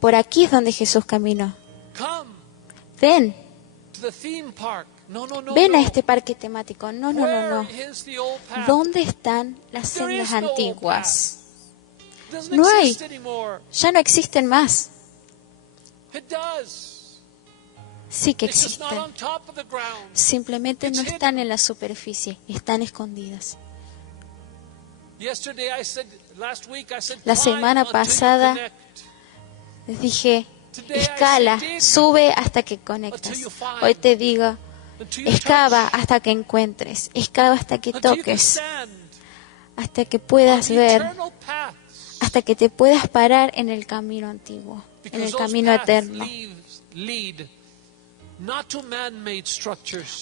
Por aquí es donde Jesús caminó. Ven a este parque temático. No. ¿Dónde están las sendas antiguas? No hay. Ya no existen más. Sí que existen. Simplemente no están en la superficie. Están escondidas. La semana pasada les dije, escala, sube hasta que conectas. Hoy te digo, excava hasta que encuentres, excava hasta que toques, hasta que puedas ver, hasta que te puedas parar en el camino antiguo, en el camino eterno.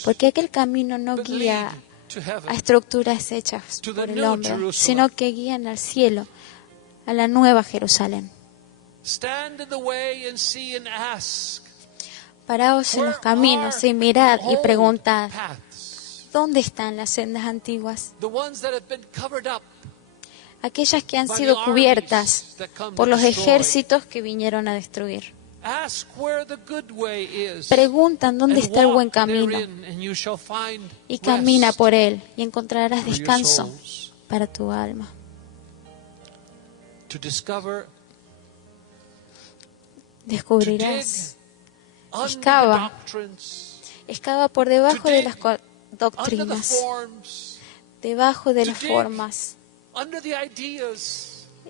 Porque aquel camino no guía a estructuras hechas por el hombre, sino que guían al cielo, a la nueva Jerusalén. Paraos en los caminos y mirad y preguntad, ¿dónde están las sendas antiguas? Aquellas que han sido cubiertas por los ejércitos que vinieron a destruir. Preguntan dónde está el buen camino y camina por él y encontrarás descanso para tu alma. Descubrirás, excava por debajo de las doctrinas, debajo de las formas,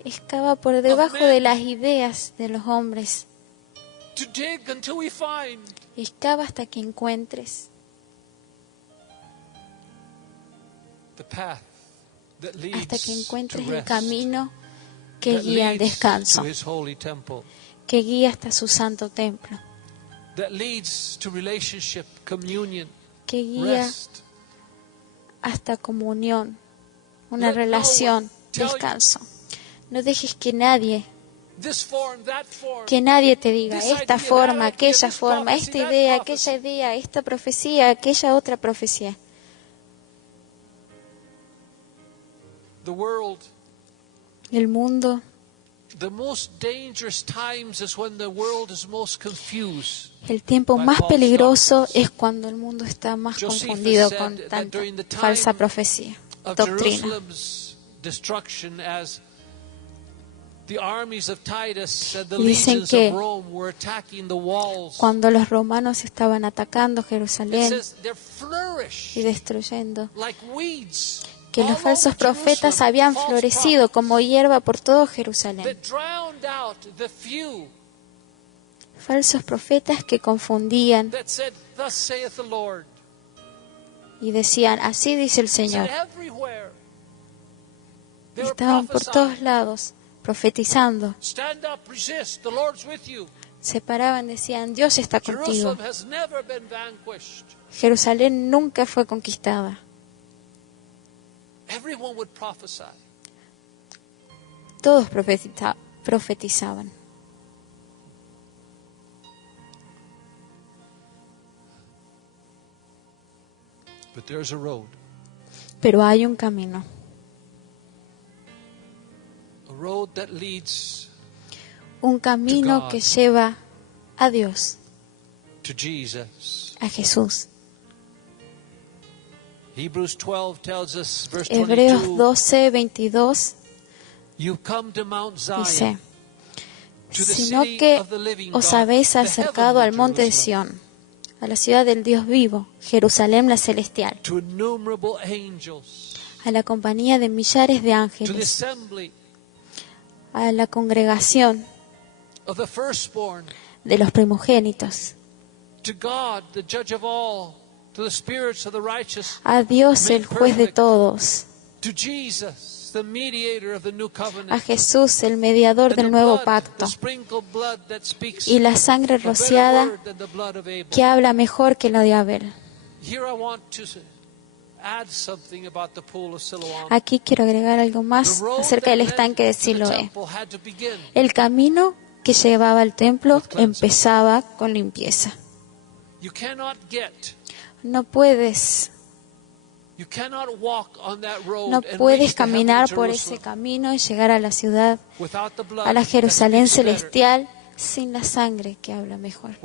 excava por debajo de las ideas de los hombres, excava hasta que encuentres hasta que encuentres el camino que guía al descanso, que guía hasta su santo templo, que guía hasta comunión, una relación, descanso. No dejes que nadie te diga esta forma, aquella forma, esta idea, aquella idea, esta profecía, aquella otra profecía. El mundo, el tiempo más peligroso es cuando el mundo está más confundido con tanta falsa profecía, doctrina. Dicen que cuando los romanos estaban atacando Jerusalén y destruyendo, que los falsos profetas habían florecido como hierba por todo Jerusalén. Falsos profetas que confundían y decían, así dice el Señor. Estaban por todos lados profetizando. Se paraban, decían, Dios está contigo. Jerusalén nunca fue conquistada. Todos profetizaban. Pero hay un camino. Un camino que lleva a Dios, a Jesús. Hebreos 12, 22 dice, sino que os habéis acercado al monte de Sión, a la ciudad del Dios vivo, Jerusalén la celestial, a la compañía de millares de ángeles, a la congregación de los primogénitos, a Dios el juez de todos, a Jesús el mediador del nuevo pacto, y la sangre rociada que habla mejor que la de Abel. Aquí quiero agregar algo más acerca del estanque de Siloé. El camino que llevaba al templo empezaba con limpieza. No puedes caminar por ese camino y llegar a la ciudad, a la Jerusalén celestial, sin la sangre que habla mejor,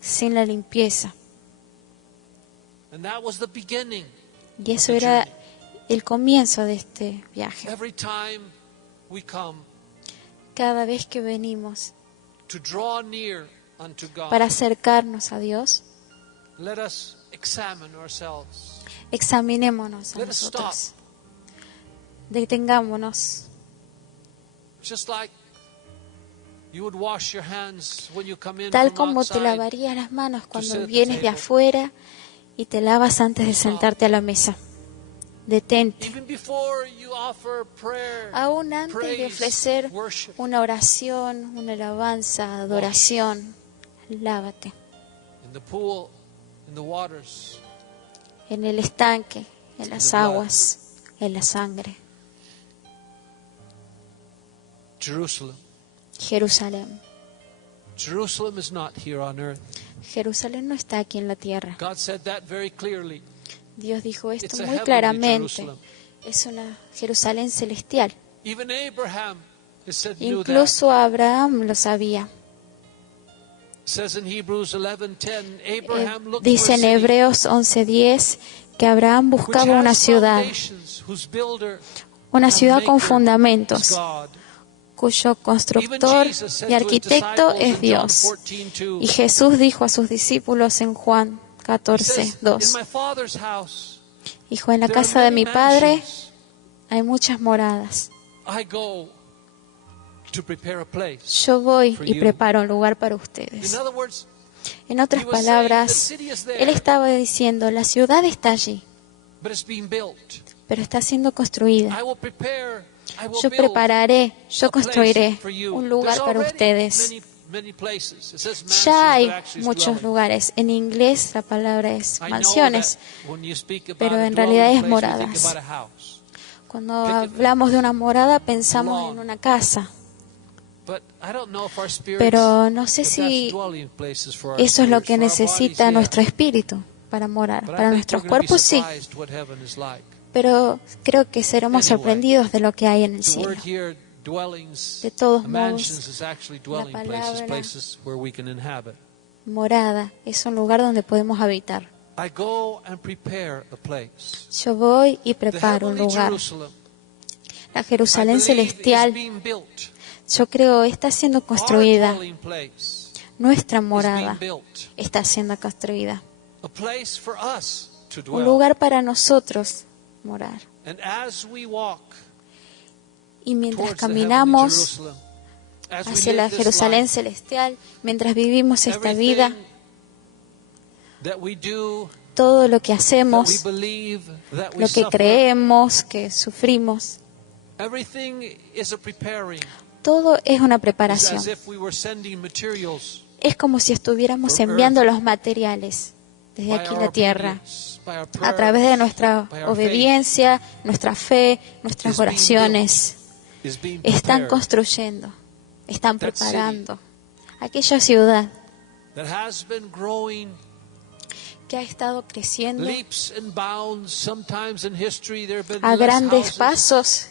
sin la limpieza. Y eso era el comienzo de este viaje. Cada vez que venimos para acercarnos a Dios, examinémonos a nosotros. Detengámonos. Tal como te lavarías las manos cuando vienes de afuera y te lavas antes de sentarte a la mesa. Detente. Aún antes de ofrecer una oración, una alabanza, adoración, lávate. En el estanque, en las aguas, en la sangre. Jerusalén. Jerusalén no está aquí en la tierra. Dios dijo esto muy claramente. Es una Jerusalén celestial. Incluso Abraham lo sabía. Dice en Hebreos 11:10 que Abraham buscaba una ciudad con fundamentos, cuyo constructor y arquitecto es Dios. Y Jesús dijo a sus discípulos en Juan 14:2, dijo, en la casa de mi Padre hay muchas moradas. Yo voy y preparo un lugar para ustedes. En otras palabras, Él estaba diciendo, la ciudad está allí, pero está siendo construida. Yo prepararé, yo construiré un lugar para ustedes. Ya hay muchos lugares. En inglés la palabra es mansiones, pero en realidad es moradas. Cuando hablamos de una morada pensamos en una casa. Pero no sé si eso es lo que necesita nuestro espíritu para morar. Para nuestros cuerpos sí. Pero creo que seremos sorprendidos de lo que hay en el cielo. De todos modos, la palabra morada es un lugar donde podemos habitar. Yo voy y preparo un lugar. La Jerusalén celestial, yo creo, está siendo construida. Nuestra morada está siendo construida. Un lugar para nosotros morar. Y mientras caminamos hacia la Jerusalén celestial, mientras vivimos esta vida, todo lo que hacemos, lo que creemos, que sufrimos, todo es una preparación. Es como si estuviéramos enviando los materiales desde aquí a la tierra, a través de nuestra obediencia, nuestra fe, nuestras oraciones. Están construyendo, están preparando aquella ciudad que ha estado creciendo a grandes pasos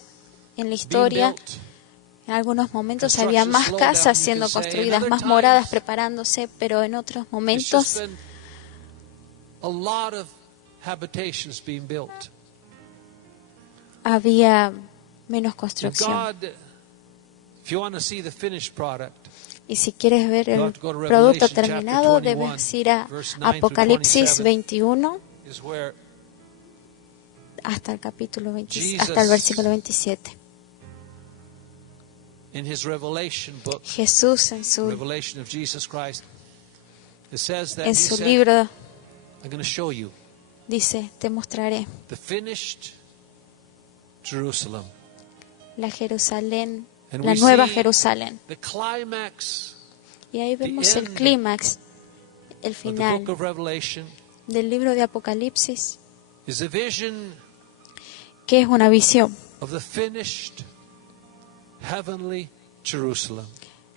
en la historia. En algunos momentos había más casas siendo construidas, más moradas preparándose, pero en otros momentos había menos construcción. Y si quieres ver el producto terminado, debes ir a Apocalipsis 21 hasta el capítulo 27, hasta el versículo 27. Jesús en su libro dice, te mostraré la Jerusalén, la nueva Jerusalén. Y ahí vemos el clímax, el final del libro de Apocalipsis, que es una visión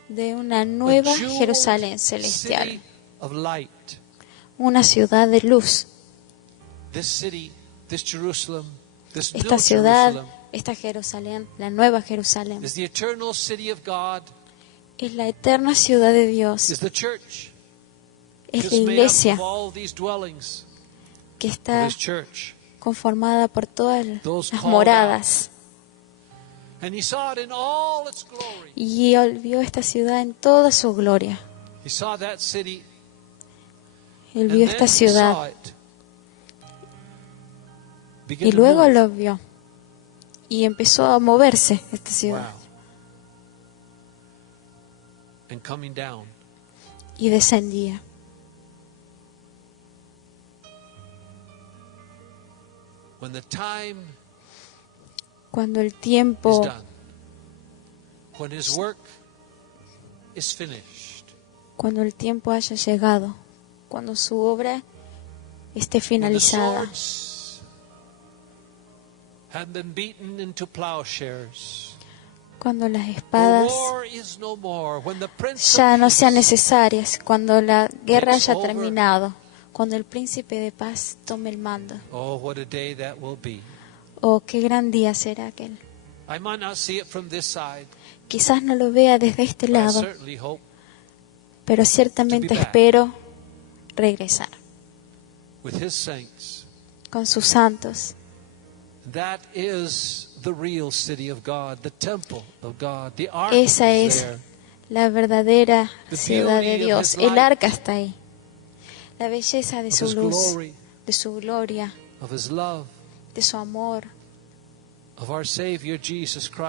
de una nueva Jerusalén celestial, una ciudad de luz. Esta ciudad, esta Jerusalén, la nueva Jerusalén, es la eterna ciudad de Dios. Es la iglesia que está conformada por todas las moradas. Y él vio esta ciudad en toda su gloria. Él vio esta ciudad. Y luego lo vio. Y empezó a moverse esta ciudad. Y descendía. Cuando el tiempo haya llegado, cuando su obra esté finalizada, cuando las espadas ya no sean necesarias, cuando la guerra haya terminado, cuando el príncipe de paz tome el mando. Oh, qué gran día será aquel. Quizás no lo vea desde este lado, pero ciertamente espero regresar con sus santos. Esa es la verdadera ciudad de Dios. El arca está ahí. La belleza de su luz, de su gloria, de su amor,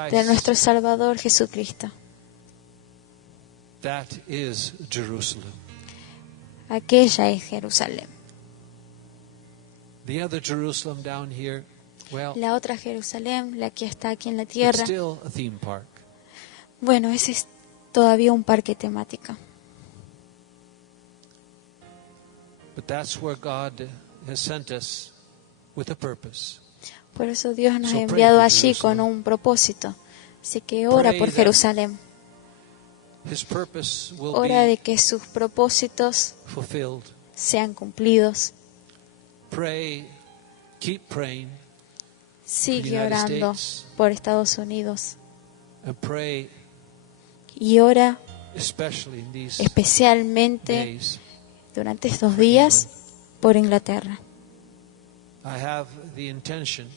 de nuestro Salvador Jesucristo. Aquella es Jerusalén. The other Jerusalem down here, well, La otra Jerusalén, la que está aquí en la it's tierra, still a theme park. bueno, ese es todavía un parque temático. But that's where God has sent us with a purpose. Por eso Dios nos So ha pray enviado for allí con Jerusalem. un propósito. Así que ora Pray por that Jerusalén. His purpose will Ora de be que sus propósitos fulfilled. sean cumplidos. Pray, keep praying, Sigue United orando States. por Estados Unidos. and pray Y ora especially in these especialmente days. durante estos días por Inglaterra. I have the intention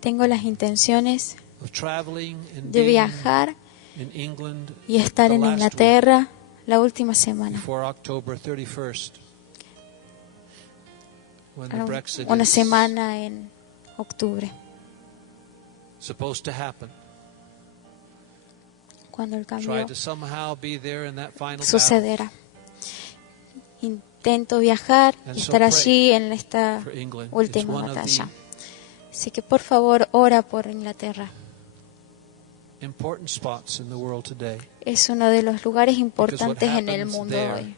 Tengo las intenciones of traveling and de being viajar in England y estar the en last week Inglaterra la última semana. before October 31st, when the Brexit Una is semana en octubre, supposed to happen. cuando el Try cambio to somehow be there in that final battle. sucederá. Intento viajar And y so estar pray allí en esta for England. It's última one of batalla. the Así que por favor, ora por Inglaterra. important spots in the world today. Es uno de los lugares importantes en el happens mundo there hoy,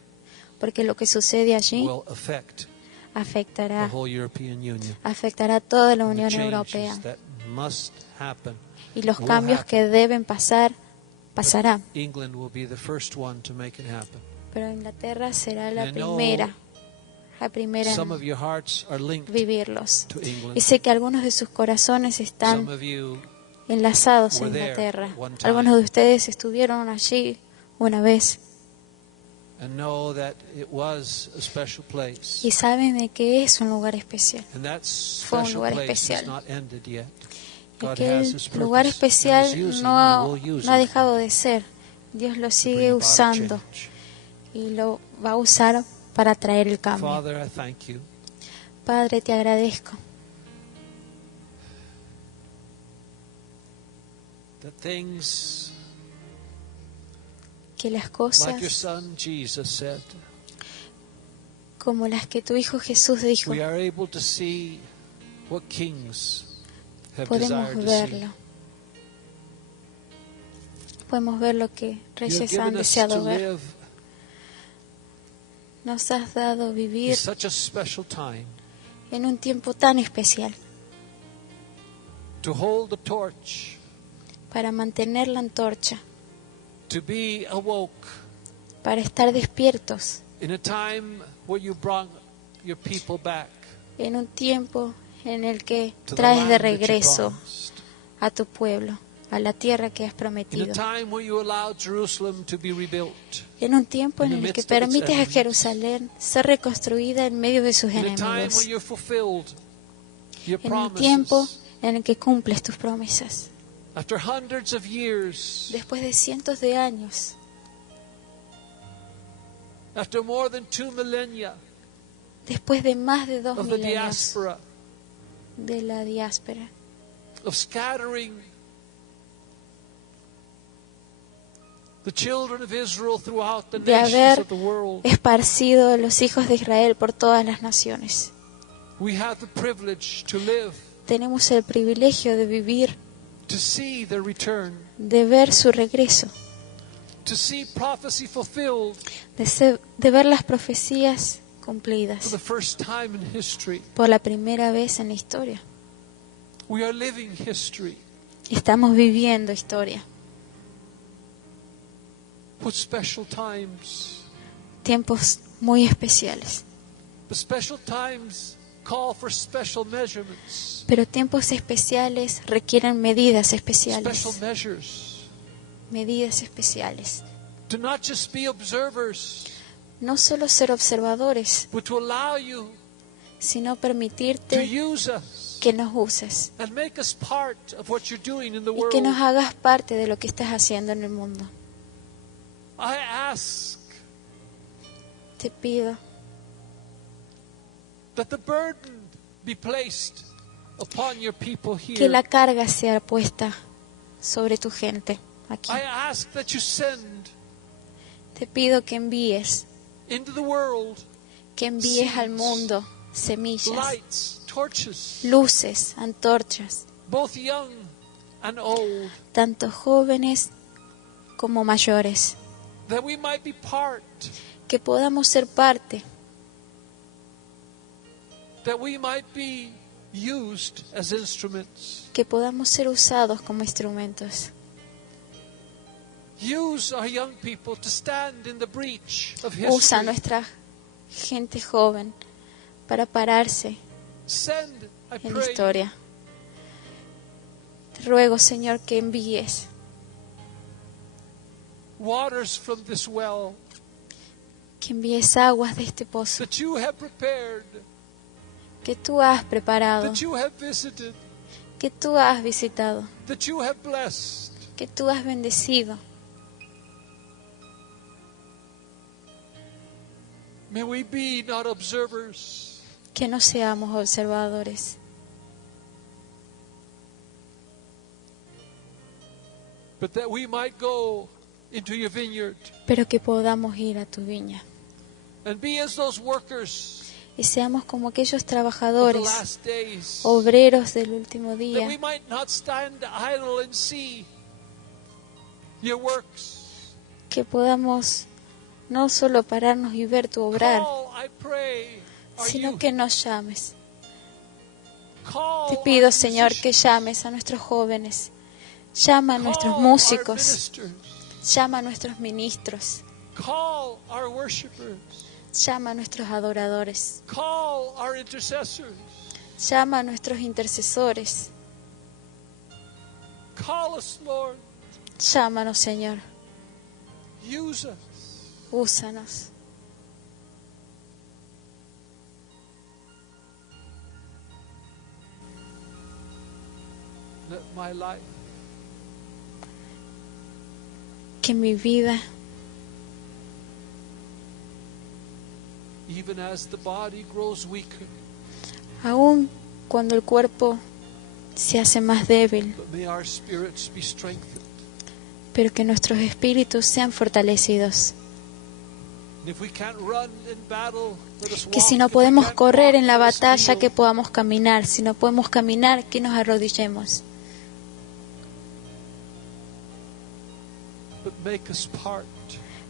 porque lo que sucede allí Will affect the afectará whole European Union. a toda la And the Unión changes Europea. that must happen Y los will cambios que happen. deben pasar, pasarán. England will be the first one to make it happen. Pero Inglaterra será la And I know primera Some en of your hearts are linked vivirlos. to England. Y sé que algunos de sus corazones están Some of you enlazados a were there Inglaterra. one time. Algunos de ustedes estuvieron allí una vez and know that it was a special place. y saben de que es un lugar especial. And that Fue un special lugar place especial. has not ended yet. Y God has aquel His purpose lugar and is especial using no and will use ha it dejado de ser. Dios lo to sigue bring about a usando change. y lo va a usar para traer el cambio. Father, I thank you Padre, te agradezco that things que las like your cosas son Jesus said, como las que tu Hijo Jesús dijo, we are able to see what kings have podemos desired to see. verlo. Podemos ver lo que You have reyes han given us to deseado ver. live Nos has dado in vivir such a special time, en un tiempo tan especial to hold the torch, para mantener la antorcha, to be awoke para estar despiertos in a time where you brought your people back en un tiempo en el que to the traes de land that you regreso promised. a tu pueblo, a la tierra que has In a prometido. time where you allowed Jerusalem to be rebuilt. En un tiempo en in the el que midst of its permites a enemies. Jerusalén ser reconstruida en medio de sus In a time enemigos. when you fulfilled your En un tiempo promises. en el que cumples tus promesas. After hundreds of years, Después de cientos de años, after more than 2 millennia después de más de 2 of the milenios diaspora, de la diáspora, of scattering the children of Israel throughout the de nations haber of the world, esparcido a los hijos de Israel por todas las naciones. we have the privilege to live, Tenemos el privilegio de vivir, to see their return, de ver su regreso, to see prophecy fulfilled de ver las profecías for cumplidas the first time in history. por la primera vez en la historia. We are living history. Estamos viviendo historia. What special times. Tiempos muy especiales. But special times call for special measurements, Pero tiempos especiales requieren medidas especiales. special measures. Medidas especiales. To not just be observers, No solo ser observadores, but to allow you sino to permitirte use us que nos uses and make us part of what you're doing in the y que nos world. hagas parte de lo que estás haciendo en el mundo. I ask Te pido that the burden be placed upon your people que here. la carga sea puesta sobre tu gente aquí. I ask that you send Te pido que envíes into the world al mundo semillas, lights, torches, luces, antorchas, both young and old, tanto jóvenes como mayores, that we might be part, que podamos ser parte, that we might be used as instruments. que podamos ser usados como instrumentos. Use our young people to stand in the breach of Usa a history. nuestra gente joven para pararse Send, I en la pray, historia. Te ruego, Señor, que envíes waters from this well que envíes aguas de este pozo that you have prepared, que tú has preparado, that you have visited, que tú has visitado, that you have blessed. que tú has bendecido. May we be not observers, Que no seamos observadores, but that we might go into your vineyard pero que podamos ir a tu viña and be as those workers y seamos como aquellos of the trabajadores, last days, obreros del último that we día, might not stand idle and see your works. que podamos no solo pararnos y ver tu obrar, Call, I pray, our sino youth. que nos llames. Call Te pido, our Señor, que musicians. llames a nuestros jóvenes, llama a nuestros Call músicos, our ministers. llama a nuestros ministros, Call our worshipers. llama a nuestros adoradores, Call our intercessors. llama a nuestros intercesores, Call us, Lord. llámanos, Señor, Use us. úsanos. Let my life Que mi vida, even as the body grows weaker, aun cuando el cuerpo se hace más débil, but may our spirits be strengthened. pero que nuestros espíritus sean fortalecidos. And if we can't run in battle, let us Que si walk. no If we podemos can't correr walk, en la let us batalla, kneel. que podamos caminar. Si no podemos caminar, que nos arrodillemos. But make us part.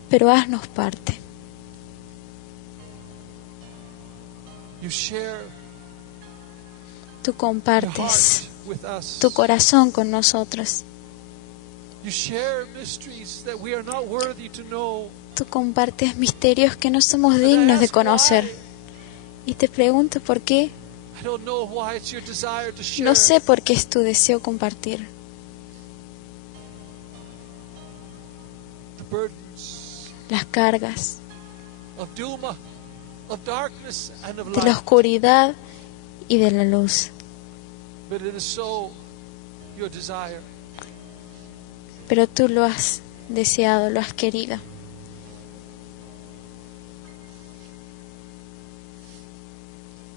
Pero haznos parte. You share Tú your compartes heart with us. tu corazón con nosotros. You share mysteries that we are not worthy to know. Tú compartes misterios que no somos And I dignos de ask conocer. why. Y te pregunto por qué. I don't know why it's your desire to share No sé por qué es tu deseo compartir the burdens las cargas of Duma, of darkness and of de la light. oscuridad y de la luz. But it is so your desire. Pero tú lo has deseado, lo has querido.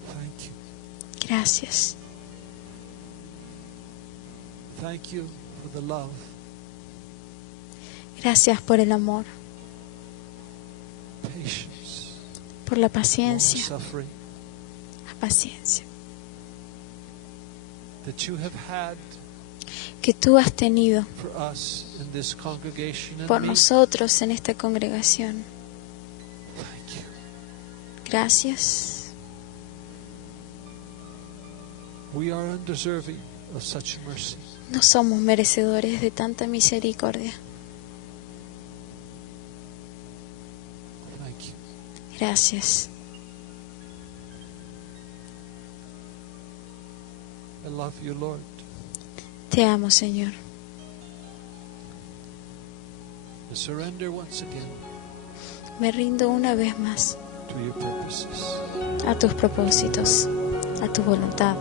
Thank you. Gracias. Thank you for the love, Gracias por el amor, patience, por la paciencia, long-suffering la paciencia that you have had que tú has tenido for us in this congregation and por me. nosotros en esta congregación. Thank you. Gracias. We are undeserving of such mercy. No somos merecedores de tanta misericordia. Thank you. Gracias. I love you, Lord. Te amo, Señor. I surrender once again Me rindo una vez más to your purposes. a tus propósitos, a tu voluntad.